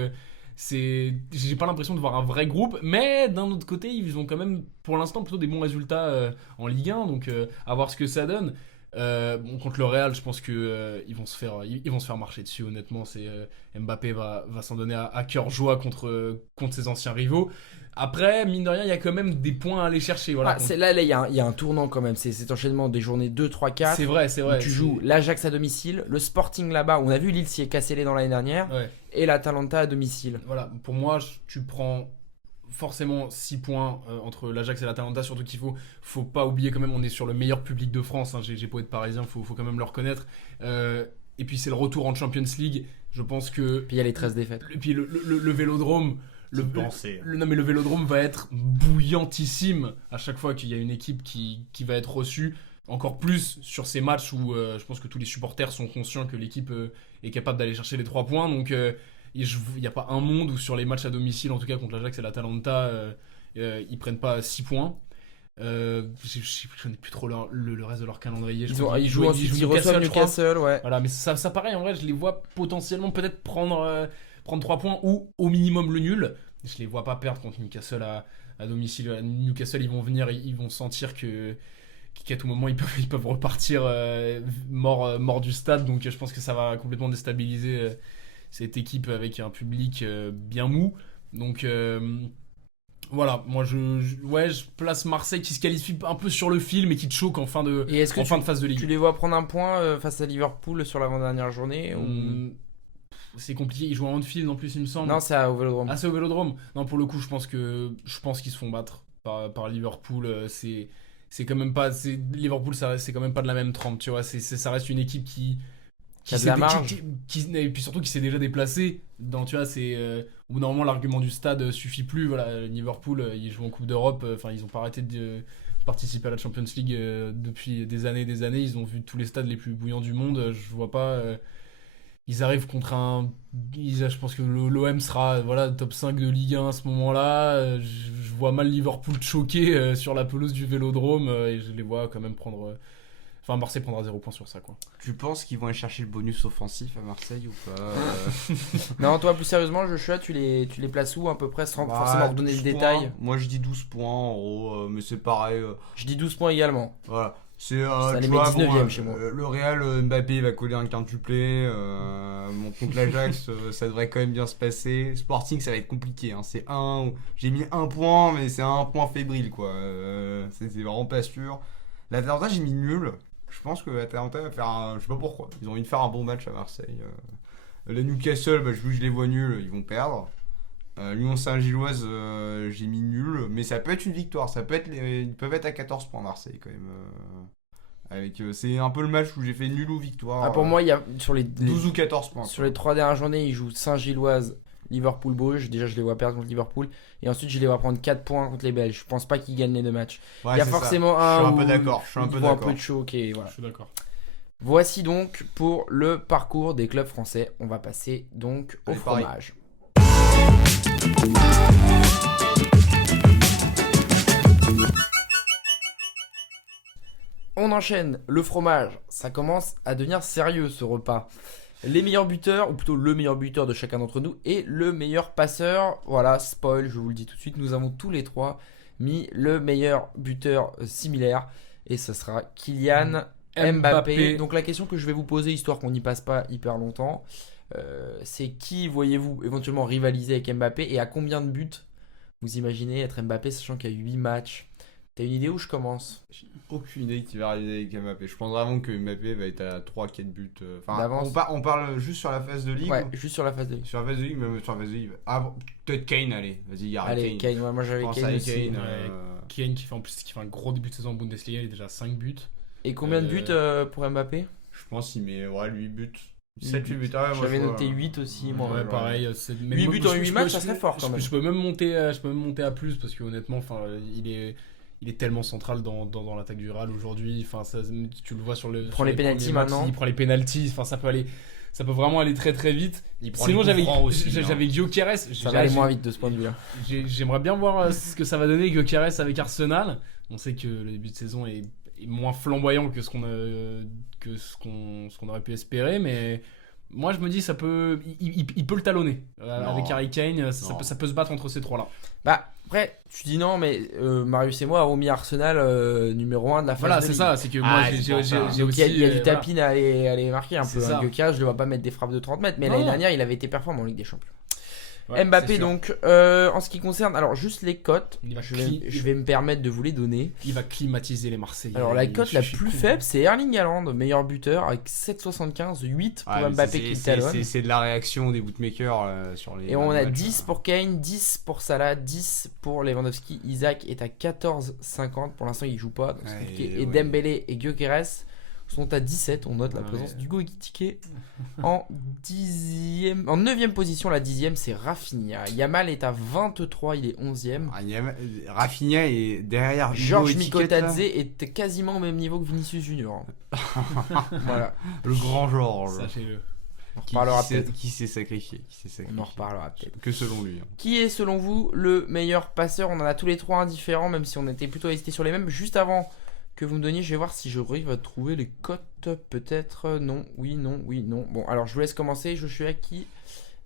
j'ai pas l'impression de voir un vrai groupe. Mais d'un autre côté, ils ont quand même pour l'instant plutôt des bons résultats en Ligue 1. Donc, à voir ce que ça donne. Bon, contre le Real, je pense que ils vont se faire marcher dessus. Honnêtement, Mbappé va s'en donner à cœur joie contre ses anciens rivaux. Après, mine de rien, il y a quand même des points à aller chercher. Voilà. Ah, là, il y a un tournant quand même. C'est cet enchaînement des journées 2, 3, 4. C'est vrai. Où tu joues l'Ajax à domicile, le Sporting là-bas. On a vu Lille s'y est cassé les dents l'année dernière. Ouais. Et l'Atalanta à domicile. Voilà. Pour moi, tu prends forcément 6 points entre l'Ajax et l'Atalanta. Surtout qu'il faut pas oublier quand même, on est sur le meilleur public de France. Hein. J'ai beau être parisien, faut quand même le reconnaître. Et puis c'est le retour en Champions League. Je pense que. Puis il y a les 13 défaites. Et puis le Vélodrome. Pensée. Non, mais le Vélodrome va être bouillantissime à chaque fois qu'il y a une équipe qui va être reçue. Encore plus sur ces matchs où je pense que tous les supporters sont conscients que l'équipe est capable d'aller chercher les 3 points. Donc il n'y a pas un monde où sur les matchs à domicile, en tout cas contre l'Ajax et l'Atalanta, ils prennent pas 6 points. Je connais plus trop le reste de leur calendrier. Ils jouent ensuite, ils reçoivent je crois. Newcastle, ouais. Voilà, mais ça pareil, en vrai, je les vois potentiellement peut-être prendre 3 points ou au minimum le nul. Je les vois pas perdre contre Newcastle à domicile. À Newcastle, ils vont venir, ils vont sentir qu'à tout moment ils peuvent repartir morts du stade. Donc je pense que ça va complètement déstabiliser cette équipe avec un public bien mou. Donc voilà, moi je place Marseille qui se qualifie un peu sur le fil mais qui te choque en fin de Et est-ce que fin de phase de Ligue. tu les vois prendre un point face à Liverpool sur l'avant-dernière journée ou... C'est compliqué, ils jouent en Anfield en plus, il me semble. Non, c'est au Vélodrome. Ah, c'est au Vélodrome. Non, pour le coup, je pense qu'ils se font battre par Liverpool. C'est quand même pas. Liverpool, c'est quand même pas de la même trempe, tu vois. Ça reste une équipe qui a de la marge. Et puis surtout qui s'est déjà déplacée. Tu vois, au bout d'un moment, l'argument du stade suffit plus. Voilà, Liverpool, ils jouent en Coupe d'Europe. Enfin, ils ont pas arrêté de participer à la Champions League depuis des années. Ils ont vu tous les stades les plus bouillants du monde. Je vois pas. Ils arrivent contre je pense que l'OM sera top 5 de Ligue 1 à ce moment-là. Je vois mal Liverpool choquer sur la pelouse du Vélodrome et je les vois quand même prendre. Enfin, Marseille prendra 0 points sur ça, quoi. Tu penses qu'ils vont aller chercher le bonus offensif à Marseille ou pas Non, toi, plus sérieusement, Joshua, tu les places où à peu près sans forcément redonner le 12 détail? points. Moi je dis 12 points en gros, mais c'est pareil. Je dis 12 points également. Voilà. C'est Ça les tu met vois, 19e chez moi. Le Real, Mbappé va coller un quintuplé. Bon, contre l'Ajax, ça devrait quand même bien se passer. Sporting, ça va être compliqué. Hein. C'est j'ai mis 1 point, mais c'est un point fébrile, quoi. C'est vraiment pas sûr. L'Atalanta, j'ai mis nul. Je pense que l'Atalanta va faire je sais pas pourquoi. Ils ont envie de faire un bon match à Marseille. Le Newcastle, je les vois nuls, ils vont perdre. Lyon Saint-Gilloise, j'ai mis nul, mais ça peut être une victoire. Ils peuvent être à 14 points Marseille quand même. C'est un peu le match où j'ai fait nul ou victoire. Ah, pour moi, il y a sur les 12 ou 14 points. sur les 3 dernières journées, ils jouent Saint-Gilloise, Liverpool-Bruges. Déjà, je les vois perdre contre Liverpool. Et ensuite, je les vois prendre 4 points contre les Belges. Je pense pas qu'ils gagnent les 2 matchs. Ouais, Il y a c'est forcément ça. un. Je suis un peu où d'accord. ils vont un peu de choc et voilà. Je suis d'accord. Voici donc pour le parcours des clubs français. On va passer donc au Allez, pareil. fromage. On enchaîne le fromage. Ça commence à devenir sérieux ce repas. Les meilleurs buteurs, ou plutôt le meilleur buteur de chacun d'entre nous et le meilleur passeur. Voilà, spoil, je vous le dis tout de suite. Nous avons tous les trois mis le meilleur buteur similaire. Et ce sera Kylian Mbappé. Donc la question que je vais vous poser, histoire qu'on n'y passe pas hyper longtemps, c'est qui voyez-vous éventuellement rivaliser avec Mbappé et à combien de buts vous imaginez être Mbappé, sachant qu'il y a 8 matchs. T'as une idée où je commence? J'ai aucune idée qui va arriver avec Mbappé. Je pense vraiment que Mbappé va être à 3-4 buts. D'avance. On parle juste sur la phase de ligue. Ouais, juste sur la phase de ligue. Sur la phase de ligue, même sur la phase de ligue. Ah, peut-être Kane, allez. Vas-y, garde Allez, Kane, ouais, moi j'avais Je pense Kane à aussi. Kane, Kane qui fait un gros début de saison en Bundesliga, il est déjà à 5 buts. Et combien de buts pour Mbappé? Je pense qu'il met 8 buts. 8 7-8 buts. Ah, moi, J'avais je vois- noté 8 aussi, moi. Ouais, pareil. 8 buts en 8 matchs, ça serait fort quand même. Je peux même monter à plus parce que honnêtement, il est tellement central dans l'attaque du Real aujourd'hui. Enfin, tu le vois sur le. prend les pénaltys maintenant. Il prend les pénaltys. Enfin, ça peut vraiment aller très très vite. Il prend Sinon, les coups francs aussi, j'avais Gyökeres. Ça va aller moins vite de ce point de vue-là. J'aimerais bien voir ce que ça va donner Gyökeres avec Arsenal. On sait que le début de saison est moins flamboyant que ce qu'on aurait pu espérer, mais moi je me dis il peut le talonner avec Harry Kane. Ça peut se battre entre ces trois là. Bah, après, tu dis non, mais Marius et moi avons mis Arsenal numéro 1 de la phase Voilà, de c'est ligue. ça, c'est que moi Ah, j'ai c'est pour ça. j'ai Donc aussi il y a du voilà. tapin à aller marquer un C'est peu. ça. Gyökeres, je le vois pas mettre des frappes de 30 mètres, mais Non, l'année non. dernière, il avait été performant en Ligue des Champions. Ouais, Mbappé, c'est sûr. donc, en ce qui concerne, alors juste les cotes, Il va je vais me permettre de vous les donner. Il va climatiser les Marseillais. Alors la cote la Je suis plus con. faible, c'est Erling Haaland, meilleur buteur, avec 7,75, 8 pour Ouais, mais Mbappé qui le talonne. c'est de la réaction des bookmakers sur les. Et on a matchs, 10 pour Kane, 10 pour Salah, 10 pour Lewandowski. Isaac est à 14,50. Pour l'instant, il joue pas. Donc c'est Ouais, compliqué. Et ouais. Dembélé et Gyökeres sont à 17. On note la Ouais. présence d'Hugo Ekitike en 9e position. La 10e, c'est Rafinha. Yamal est à 23. Il est 11e. Rafinha est derrière. Georges Hugo Ekitike, Mikotadze est quasiment au même niveau que Vinicius Junior. Voilà. là. Le grand Georges. On Sachez-le. en Qui reparlera s'est peut-être. sacrifié. On en reparlera peut-être. Que selon lui. hein. Qui est selon vous le meilleur passeur? On en a tous les trois un différent, même si on était plutôt hésité sur les mêmes. Juste avant que vous me donniez, je vais voir si j'arrive à trouver les cotes. Peut-être non, oui, non, oui, non. Bon, alors je vous laisse commencer. Joshua, qui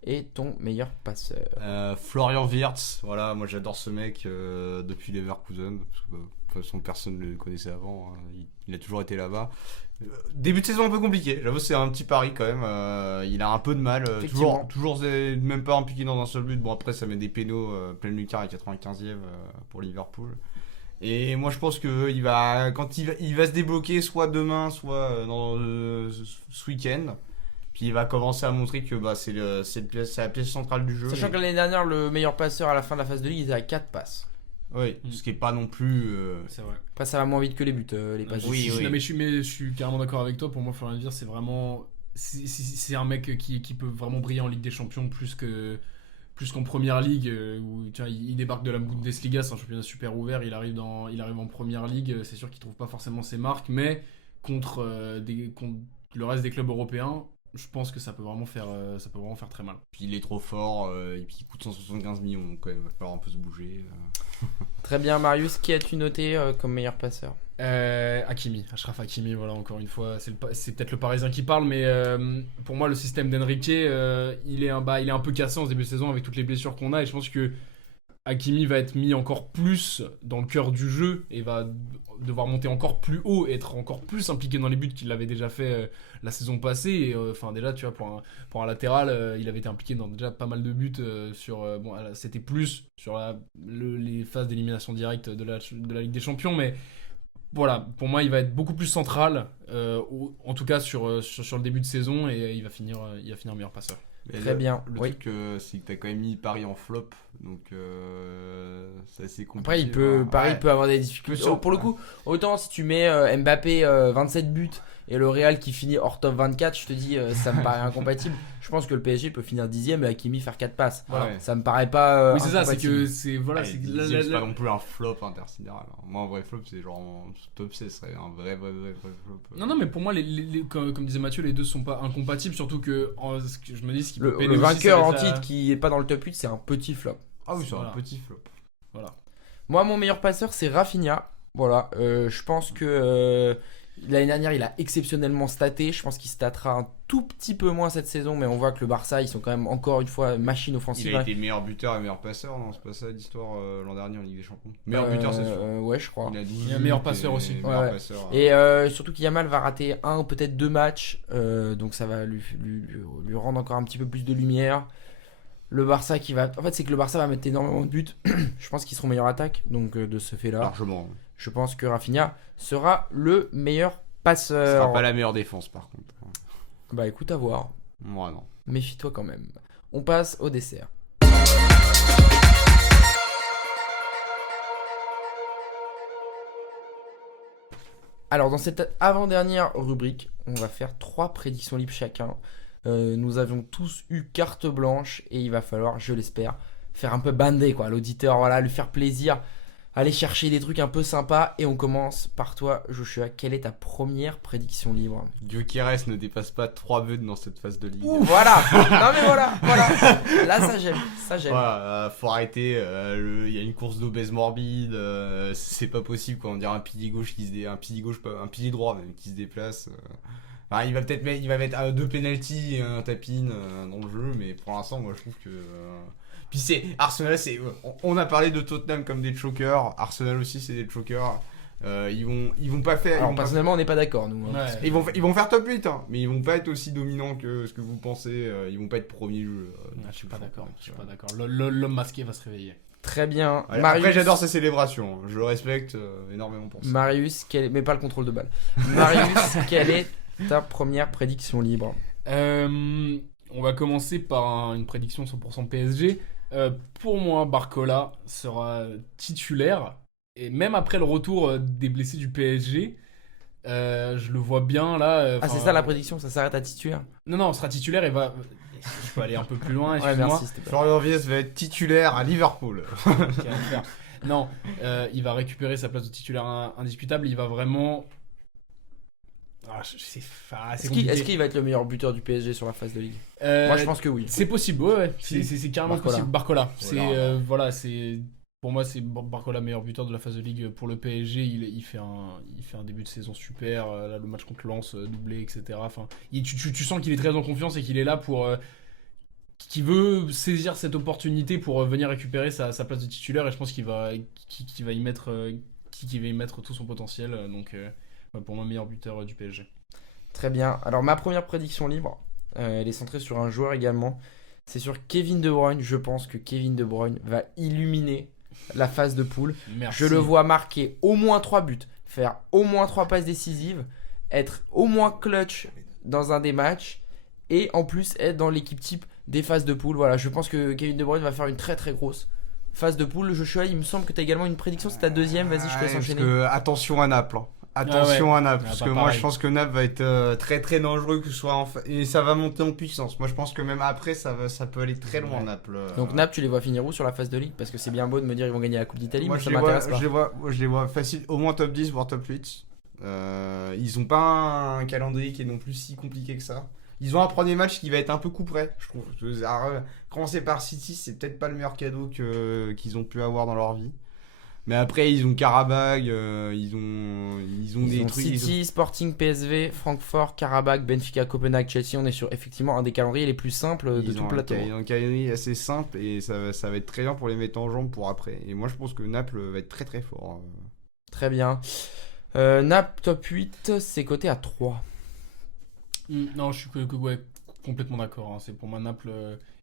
est ton meilleur passeur? Florian Wirtz, voilà, moi j'adore ce mec depuis Leverkusen, parce que, de toute façon personne ne le connaissait avant, hein, il a toujours été là-bas. Début de saison un peu compliqué, j'avoue c'est un petit pari quand même, il a un peu de mal, Effectivement. toujours même pas impliqué dans un seul but, bon après ça met des pénaux pleine lucarne à 95e pour Liverpool. Et moi je pense que quand il va se débloquer soit demain, soit ce week-end. Puis il va commencer à montrer que c'est la pièce centrale du jeu. Sachant que l'année dernière, le meilleur passeur à la fin de la phase de ligue, il était à 4 passes. Oui, ce qui est pas non plus. C'est vrai. Après, ça va moins vite que les buts, les passes. Oui, Je- oui. non, mais je suis carrément d'accord avec toi. Pour moi, Florian Wirtz, c'est vraiment. C'est un mec qui peut vraiment briller en Ligue des Champions plus qu'en Première Ligue, où tu vois, il débarque de la Bundesliga, c'est un championnat super ouvert, il arrive en Première Ligue, c'est sûr qu'il trouve pas forcément ses marques, mais contre le reste des clubs européens, je pense que ça peut vraiment faire très mal. Puis il est trop fort, et puis il coûte 175 millions, donc quand même, il va falloir un peu se bouger. Très bien, Marius, qui as-tu noté comme meilleur passeur? Hakimi, Achraf Hakimi, voilà, encore une fois, c'est peut-être le Parisien qui parle, mais pour moi, le système d'Enrique, il est un peu cassé en ce début de saison avec toutes les blessures qu'on a, et je pense que Hakimi va être mis encore plus dans le cœur du jeu et va devoir monter encore plus haut et être encore plus impliqué dans les buts qu'il avait déjà fait la saison passée. Et, enfin, déjà, tu vois, pour un latéral, il avait été impliqué dans déjà pas mal de buts c'était plus sur les phases d'élimination directe de la Ligue des Champions, mais voilà, pour moi, il va être beaucoup plus central, en tout cas sur le début de saison, et il va finir meilleur passeur. Mais Très bien, Le oui. truc, c'est que t'as quand même mis Paris en flop, donc c'est assez compliqué. Après, Paris Ouais. peut avoir des difficultés. Sûr, Pour le ouais. coup, autant si tu mets Mbappé 27 buts et le Real qui finit hors top 24, je te dis, ça me paraît incompatible. Je pense que le PSG peut finir 10ème et Hakimi faire 4 passes. Voilà. Ouais. Ça me paraît pas. Oui, c'est ça, c'est incompatible. que c'est. Voilà, Ouais, c'est dixième, c'est pas non plus un flop intersidéral. Moi, un vrai flop, c'est genre top 16 serait un vrai flop. Non, mais pour moi, comme disait Mathieu, les deux sont pas incompatibles, surtout que je me dis ce qui peut Le peiner aussi, vainqueur ça va en être la- titre qui est pas dans le top 8, c'est un petit flop. Ah oui, c'est Voilà. un petit flop. Voilà. Moi, mon meilleur passeur, c'est Rafinha. Voilà, je pense que l'année dernière, il a exceptionnellement staté. Je pense qu'il statera un tout petit peu moins cette saison, mais on voit que le Barça, ils sont quand même encore une fois machine offensive. Il a été le meilleur buteur et le meilleur passeur, non? C'est pas ça l'histoire l'an dernier en Ligue des Champions. Meilleur buteur, c'est sûr. Ouais, je crois. Il a 12 Il est meilleur buts passeur et aussi. meilleur Ouais. passeur. Et surtout qu'Yamal va rater un ou peut-être 2 matchs, donc ça va lui rendre encore un petit peu plus de lumière. Le Barça qui va. En fait, c'est que le Barça va mettre énormément de buts. Je pense qu'ils seront meilleure attaque, donc de ce fait-là, Largement. je pense que Rafinha sera le meilleur Ce passeur. sera pas la meilleure défense par contre. Bah écoute, à voir. Moi non. Méfie-toi quand même. On passe au dessert. Alors, dans cette avant-dernière rubrique, on va faire 3 prédictions libres chacun. Nous avions tous eu carte blanche et il va falloir, je l'espère, faire un peu bander quoi, l'auditeur, voilà, lui faire plaisir, aller chercher des trucs un peu sympas. Et on commence par toi, Joshua. Quelle est ta première prédiction libre? Gyökeres ne dépasse pas 3 buts dans cette phase de Ligue. Voilà. Non mais voilà. Là, ça j'aime. Voilà, faut arrêter. Il y a une course d'obèse morbide. C'est pas possible quoi. On dirait un pilier gauche un pilier droit même qui se déplace. Enfin, il va mettre 2 penalties et un tapin dans le jeu, mais pour l'instant, moi je trouve que. Puis Arsenal, on a parlé de Tottenham comme des chokers. Arsenal aussi, c'est des chokers. Ils vont pas faire. Alors personnellement, on n'est pas d'accord nous. Hein. Ouais. Ils vont faire top 8, hein, mais ils vont pas être aussi dominants que ce que vous pensez. Ils vont pas être premier jeu. Je suis pas d'accord. L'homme masqué va se réveiller. Très bien. Allez, Marius, après, j'adore sa célébration. Je le respecte énormément pour ça. Marius, mais pas le contrôle de balle. Marius, quelle est ta première prédiction libre? On va commencer par une prédiction 100% PSG. Pour moi, Barcola sera titulaire. Et même après le retour des blessés du PSG, je le vois bien là. Ah, c'est ça la prédiction, ça s'arrête à titulaire? Non, sera titulaire et va. Je peux aller un peu plus loin, Ouais, excuse-moi. merci. C'était pas... Florian Vies va être titulaire à Liverpool. Qu'à faire. Non, il va récupérer sa place de titulaire indiscutable. Il va vraiment. C'est compliqué. Est-ce qu'il va être le meilleur buteur du PSG sur la phase de ligue? Euh, Moi, je pense que oui. C'est possible, ouais. C'est carrément Barcola. possible. Barcola. Voilà. Pour moi, c'est Barcola, meilleur buteur de la phase de ligue pour le PSG. Il fait un début de saison super. Là, le match contre Lens, doublé, etc. Enfin, tu sens qu'il est très en confiance et qu'il est là pour. Qui veut saisir cette opportunité pour venir récupérer sa place de titulaire. Et je pense qu'il va y mettre tout son potentiel. Donc, pour moi, meilleur buteur du PSG. Très bien. Alors, ma première prédiction libre, elle est centrée sur un joueur également. C'est sur Kevin De Bruyne. Je pense que Kevin De Bruyne va illuminer la phase de poule. Merci. Je le vois marquer au moins 3 buts, faire au moins 3 passes décisives, être au moins clutch dans un des matchs et en plus être dans l'équipe type des phases de poule. Voilà, je pense que Kevin De Bruyne va faire une très très grosse phase de poule. Joshua, il me semble que tu as également une prédiction, c'est ta deuxième. Vas-y, je te laisse enchaîner. Attention à Naples. Hein. Attention à Naples, parce pas que moi pareil. je pense que Naples va être très très dangereux, que ce soit et ça va monter en puissance. Moi je pense que même après ça peut aller très loin Naples. Donc Naples, tu les vois finir où sur la phase de ligue? Parce que c'est bien beau de me dire ils vont gagner la Coupe d'Italie, moi mais je ça les m'intéresse pas. je les vois facile, au moins top 10 voire top 8. Ils ont pas un calendrier qui est non plus si compliqué que ça. Ils ont un premier match qui va être un peu coup près, je trouve. Commencer par City, c'est peut-être pas le meilleur cadeau qu'ils ont pu avoir dans leur vie. Mais après, ils ont Karabakh, ils ont des trucs. City, Sporting, PSV, Francfort, Karabakh, Benfica, Copenhague, Chelsea. On est sur effectivement un des calendriers les plus simples de tout le plateau. Ils ont un calendrier assez simple et ça va être très bien pour les mettre en jambes pour après. Et moi, je pense que Naples va être très très fort. Très bien. Naples top 8, c'est coté à 3. Non, je suis complètement d'accord. Hein. C'est pour moi Naples.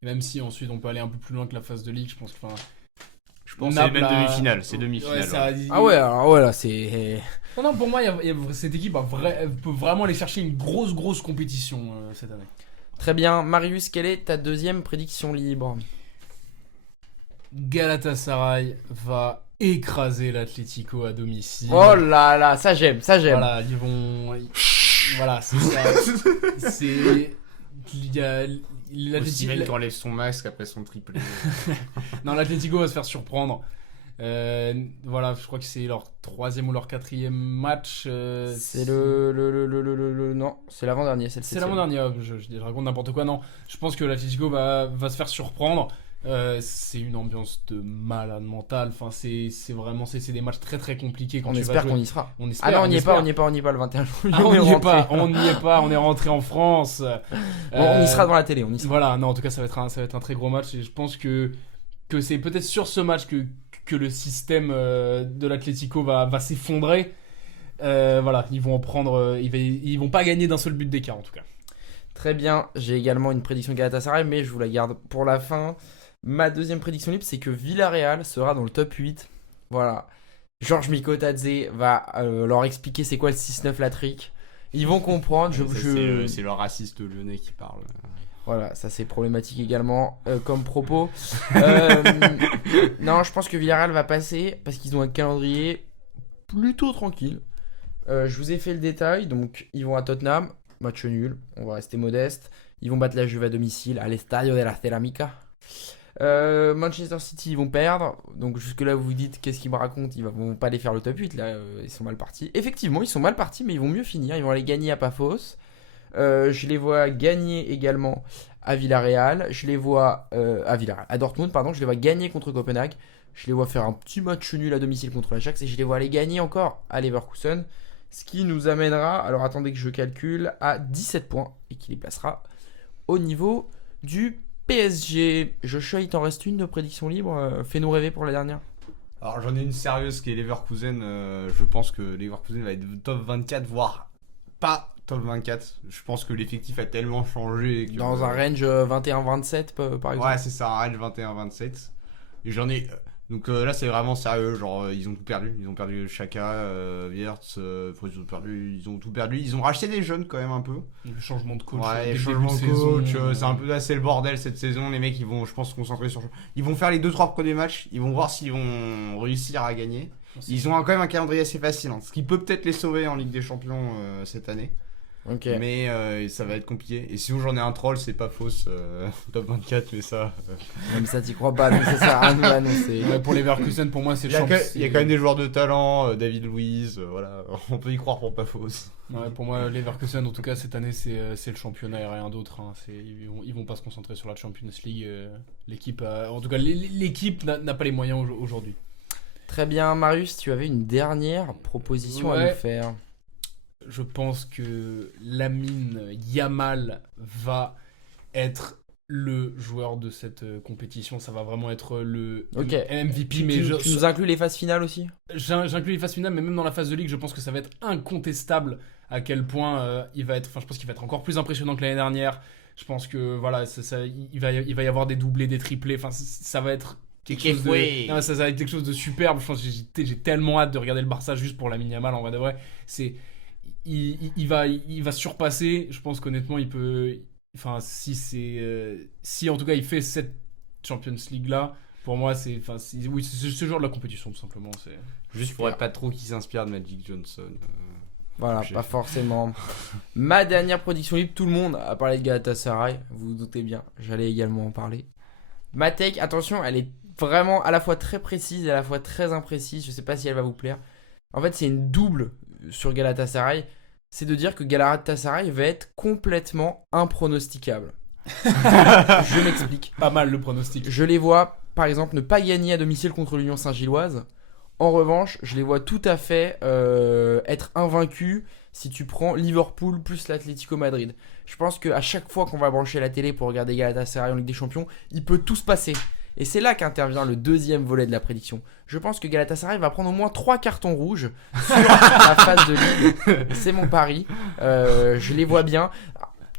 Et même si ensuite on peut aller un peu plus loin que la phase de ligue, je pense que. Je pense que c'est même demi-finale. C'est demi-finale. Ah ouais, alors ouais, là c'est. Non, pour moi, cette équipe peut vraiment aller chercher une grosse compétition cette année. Très bien. Marius, quelle est ta deuxième prédiction libre? Galatasaray va écraser l'Atlético à domicile. Oh là là, ça j'aime. Voilà, ils vont. Voilà, c'est ça. C'est. Il y a. Osimhen qui enlève son masque après son triplé. Non, l'Atlético va se faire surprendre. Voilà, je crois que c'est leur 3e ou leur 4e match. C'est le non, c'est l'avant-dernier, c'est le 7e. C'est l'avant-dernier, je raconte n'importe quoi. Non, je pense que l'Atlético va se faire surprendre. C'est une ambiance de malade mental. Enfin, c'est vraiment c'est des matchs très très compliqués quand On tu espère vas qu'on jouer. y sera. On espère, Ah non, on n'y est pas le 21 juillet. Ah, on n'y est rentré. pas, on n'y est pas, on est rentré en France. On y sera devant la télé, on y sera. Voilà, non, en tout cas, ça va être un très gros match et je pense que c'est peut-être sur ce match que le système de l'Atlético va s'effondrer. Voilà, ils vont en prendre, ils vont pas gagner d'un seul but d'écart en tout cas. Très bien, j'ai également une prédiction Galatasaray, mais je vous la garde pour la fin. Ma deuxième prédiction libre, c'est que Villarreal sera dans le top 8. Voilà. Georges Mikotadze va leur expliquer c'est quoi le 6-9 la trick. Ils vont comprendre. C'est le raciste lyonnais qui parle. Voilà, ça c'est problématique également comme propos. Non, je pense que Villarreal va passer parce qu'ils ont un calendrier plutôt tranquille. Je vous ai fait le détail. Donc, ils vont à Tottenham, match nul, on va rester modeste. Ils vont battre la Juve à domicile à l'Estadio de la Ceramica. Manchester City, ils vont perdre. Donc, jusque-là, vous vous dites qu'est-ce qu'ils me racontent. Ils vont pas aller faire le top 8. Là, ils sont mal partis. Effectivement, ils sont mal partis, mais ils vont mieux finir. Ils vont aller gagner à Paphos. Je les vois gagner également à Villarreal. Je les vois à Dortmund, pardon. Je les vois gagner contre Copenhague. Je les vois faire un petit match nul à domicile contre l'Ajax. Et je les vois aller gagner encore à Leverkusen. Ce qui nous amènera, alors attendez que je calcule, à 17 points. Et qui les placera au niveau du PSG. Joshua, il t'en reste une de prédiction libre. Fais-nous rêver pour la dernière. Alors j'en ai une sérieuse qui est Leverkusen. Je pense que Leverkusen va être top 24, voire pas top 24. Je pense que l'effectif a tellement changé. Que, Dans un range 21-27 par exemple. Ouais, c'est ça, un range 21-27. Et j'en ai. Donc là, c'est vraiment sérieux. Genre, ils ont tout perdu. Ils ont perdu Xhaka, Wirtz. Ils ont tout perdu. Ils ont racheté des jeunes quand même un peu. Le changement de coach. Ouais, dès le changement début de coach. saison, C'est un peu assez le bordel cette saison. Les mecs, ils vont, je pense, se concentrer sur. Ils vont faire les 2-3 premiers matchs. Ils vont voir s'ils vont réussir à gagner. Ils ont quand même un calendrier assez facile. Hein, ce qui peut peut-être les sauver en Ligue des Champions cette année. Ok. Mais ça va être compliqué. Et sinon, j'en ai un troll, c'est pas fausse. Top 24, mais ça. Même ça, t'y crois pas, donc ça sert à rien de nous l'annoncer. Ouais, pour Leverkusen, pour moi, c'est Il y a quand même des joueurs de talent, David Luiz, voilà. On peut y croire pour pas fausse. Ouais, pour moi, Leverkusen, en tout cas, cette année, c'est le championnat et rien d'autre. Hein. Ils vont pas se concentrer sur la Champions League. L'équipe, en tout cas, l'équipe n'a pas les moyens aujourd'hui. Très bien, Marius, tu avais une dernière proposition à Ouais. nous faire. Je pense que Lamine Yamal va être le joueur de cette compétition. Ça va vraiment être le Ok. MVP. Tu nous inclus les phases finales aussi ? J'inclus les phases finales, mais même dans la phase de ligue, je pense que ça va être incontestable à quel point il va être. Enfin, je pense qu'il va être encore plus impressionnant que l'année dernière. Je pense que voilà, il va y avoir des doublés, des triplés. Enfin, ça va être quelque chose de. Non, ça va être quelque chose de superbe. Je pense que j'ai tellement hâte de regarder le Barça juste pour Lamine Yamal. En vrai de vrai, il va surpasser. Je pense qu'honnêtement, il peut. Enfin, si en tout cas il fait cette Champions League là, pour moi c'est ce genre de la compétition tout simplement. C'est Juste pour être pas trop qui s'inspire de Magic Johnson. Voilà, J'ai pas fait. forcément. Ma dernière prédiction libre, tout le monde a parlé de Galatasaray, vous vous doutez bien, j'allais également en parler. Ma take, attention, elle est vraiment à la fois très précise et à la fois très imprécise, je sais pas si elle va vous plaire. En fait, c'est une double sur Galatasaray, c'est de dire que Galatasaray va être complètement impronosticable. Je m'explique. pas mal le pronostic. Je les vois, par exemple, ne pas gagner à domicile contre l'Union Saint-Gilloise. En revanche, je les vois tout à fait être invaincus si tu prends Liverpool plus l'Atlético Madrid. Je pense qu'à chaque fois qu'on va brancher la télé pour regarder Galatasaray en Ligue des Champions, il peut tout se passer. Et c'est là qu'intervient le deuxième volet de la prédiction. Je pense que Galatasaray va prendre au moins 3 cartons rouges sur la phase de Ligue. C'est mon pari. Je les vois bien.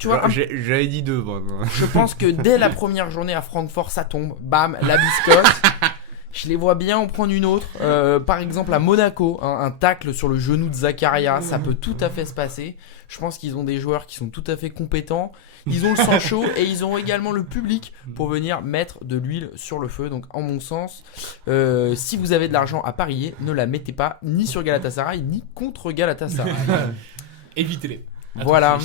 Tu vois, J'avais dit 2, moi. je pense que dès la première journée à Francfort, ça tombe. Bam, la biscotte. Je les vois bien en prendre une autre. Par exemple, à Monaco, un tacle sur le genou de Zakaria, ça peut tout à fait se passer. Je pense qu'ils ont des joueurs qui sont tout à fait compétents. Ils ont le sang chaud et ils ont également le public pour venir mettre de l'huile sur le feu. Donc, en mon sens, si vous avez de l'argent à parier, ne la mettez pas ni sur Galatasaray ni contre Galatasaray. Évitez-les. Voilà.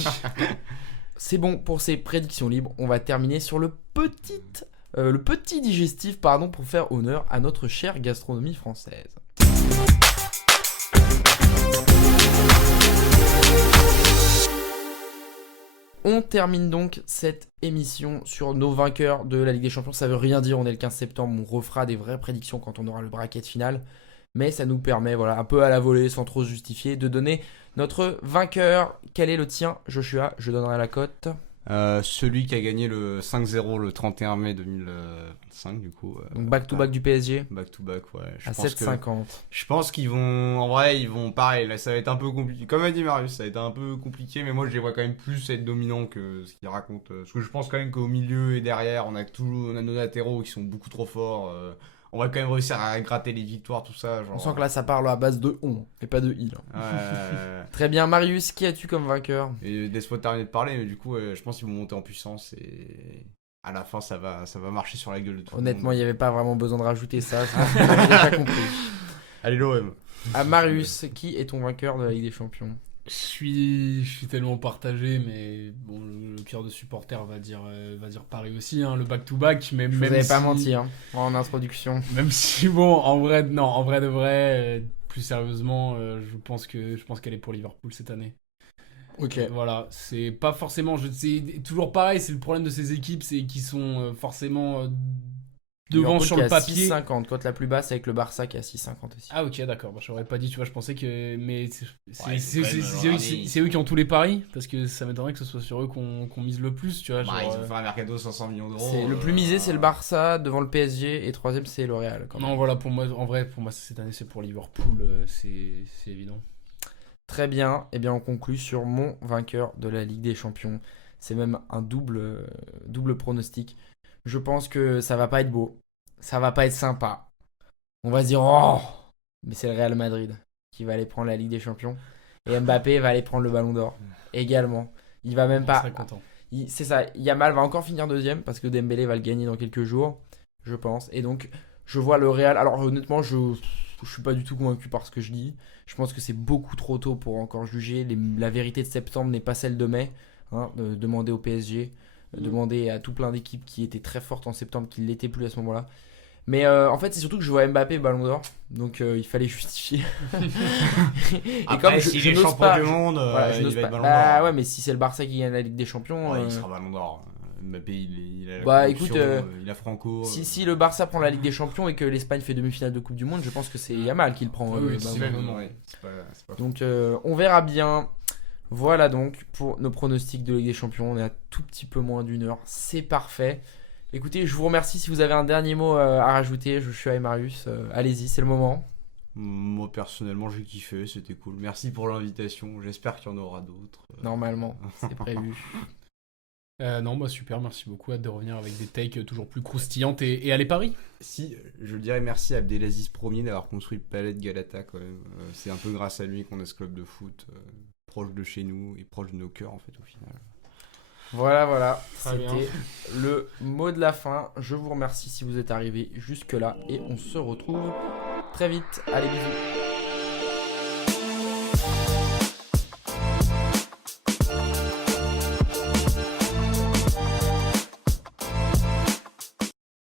C'est bon pour ces prédictions libres. On va terminer sur le petit digestif pour faire honneur à notre chère gastronomie française. On termine donc cette émission sur nos vainqueurs de la Ligue des Champions. Ça veut rien dire, on est le 15 septembre, on refera des vraies prédictions quand on aura le bracket final. Mais ça nous permet, un peu à la volée, sans trop se justifier, de donner notre vainqueur. Quel est le tien, Joshua? Je donnerai la cote. Celui qui a gagné le 5-0 le 31 mai 2025 du coup. Donc back-to-back du PSG. Back-to-back, ouais. À 7,50. Je pense qu'ils vont... En vrai, ils vont... Pareil, là, ça va être un peu compliqué. Comme a dit Marius, ça va être un peu compliqué. Mais moi, je les vois quand même plus être dominants que ce qu'ils racontent. Parce que je pense quand même qu'au milieu et derrière, on a nos latéraux qui sont beaucoup trop forts. On va quand même réussir à gratter les victoires, tout ça. Genre... On sent que là, ça parle à base de on et pas de il. Très bien. Marius, qui as-tu comme vainqueur? Et Despote terminé de parler, mais du coup, je pense qu'ils vont monter en puissance et à la fin, ça va marcher sur la gueule de tout le monde. Honnêtement, il n'y avait pas vraiment besoin de rajouter ça. J'ai déjà compris. Allez, l'OM. Marius, qui est ton vainqueur de la Ligue des Champions? Je suis tellement partagé, mais bon, le cœur de supporter va dire Paris aussi, hein, le back-to-back. Mais Je vous même avais si, pas menti en introduction. Même si, bon, en vrai de vrai, plus sérieusement, je pense qu'elle est pour Liverpool cette année. Ok. Voilà, c'est pas forcément. C'est toujours pareil, c'est le problème de ces équipes, c'est qu'ils sont forcément devant Liverpool sur qui le est à papier. 6,50. Cote la plus basse avec le Barça qui est à 6,50 aussi. Ah ok, d'accord, bah, j'aurais pas dit, tu vois, je pensais que... Mais Ouais, c'est eux qui ont tous les paris, parce que ça m'étonnerait que ce soit sur eux qu'on mise le plus, tu vois. Ils genre, ont fait un mercato de 500 millions d'euros. C'est le plus misé, c'est le Barça devant le PSG et troisième c'est le Real. Quand même. Non, voilà, pour moi, cette année, c'est pour Liverpool, c'est évident. Très bien. Et bien on conclut sur mon vainqueur de la Ligue des Champions. C'est même un double pronostic. Je pense que ça va pas être beau. Ça va pas être sympa. On va se dire oh, mais c'est le Real Madrid qui va aller prendre la Ligue des Champions et Mbappé va aller prendre le Ballon d'Or également. Il va même On pas. serait content. C'est ça. Yamal va encore finir deuxième parce que Dembélé va le gagner dans quelques jours, je pense. Et donc je vois le Real. Alors honnêtement, je suis pas du tout convaincu par ce que je dis. Je pense que c'est beaucoup trop tôt pour encore juger. La vérité de septembre n'est pas celle de mai. Demander au PSG, demander à tout plein d'équipes qui étaient très fortes en septembre, qui ne l'étaient plus à ce moment-là. Mais en fait, c'est surtout que je vois Mbappé Ballon d'Or, donc il fallait justifier. Et Après, comme s'il je est n'ose champion pas, du monde, voilà, je il n'ose va pas. être Ballon d'Or. Ouais, mais si c'est le Barça qui gagne la Ligue des Champions, Ouais, il sera Ballon d'Or. Mbappé, il a la Bah, corruption, écoute, il a Franco. si le Barça prend la Ligue des Champions et que l'Espagne fait demi-finale de Coupe du Monde, je pense que c'est Yamal qui le prend. Oui, Ballon c'est d'Or. même. Ouais, c'est pas Donc on verra bien. Voilà donc pour nos pronostics de Ligue des Champions. On est à tout petit peu moins d'une heure. C'est parfait. Écoutez, je vous remercie. Si vous avez un dernier mot à rajouter, Joshua et Marius, allez-y, c'est le moment. Moi personnellement j'ai kiffé, c'était cool. Merci pour l'invitation, j'espère qu'il y en aura d'autres. Normalement, c'est prévu. Non, bah super, merci beaucoup. Hâte de revenir avec des takes toujours plus croustillantes et aller Paris. Si, je dirais merci à Abdelaziz Premier d'avoir construit le palais de Galata quand même. C'est un peu grâce à lui qu'on a ce club de foot proche de chez nous et proche de nos cœurs en fait au final. Voilà, Très bien. c'était le mot de la fin. Je vous remercie si vous êtes arrivés jusque là et on se retrouve très vite. Allez, bisous.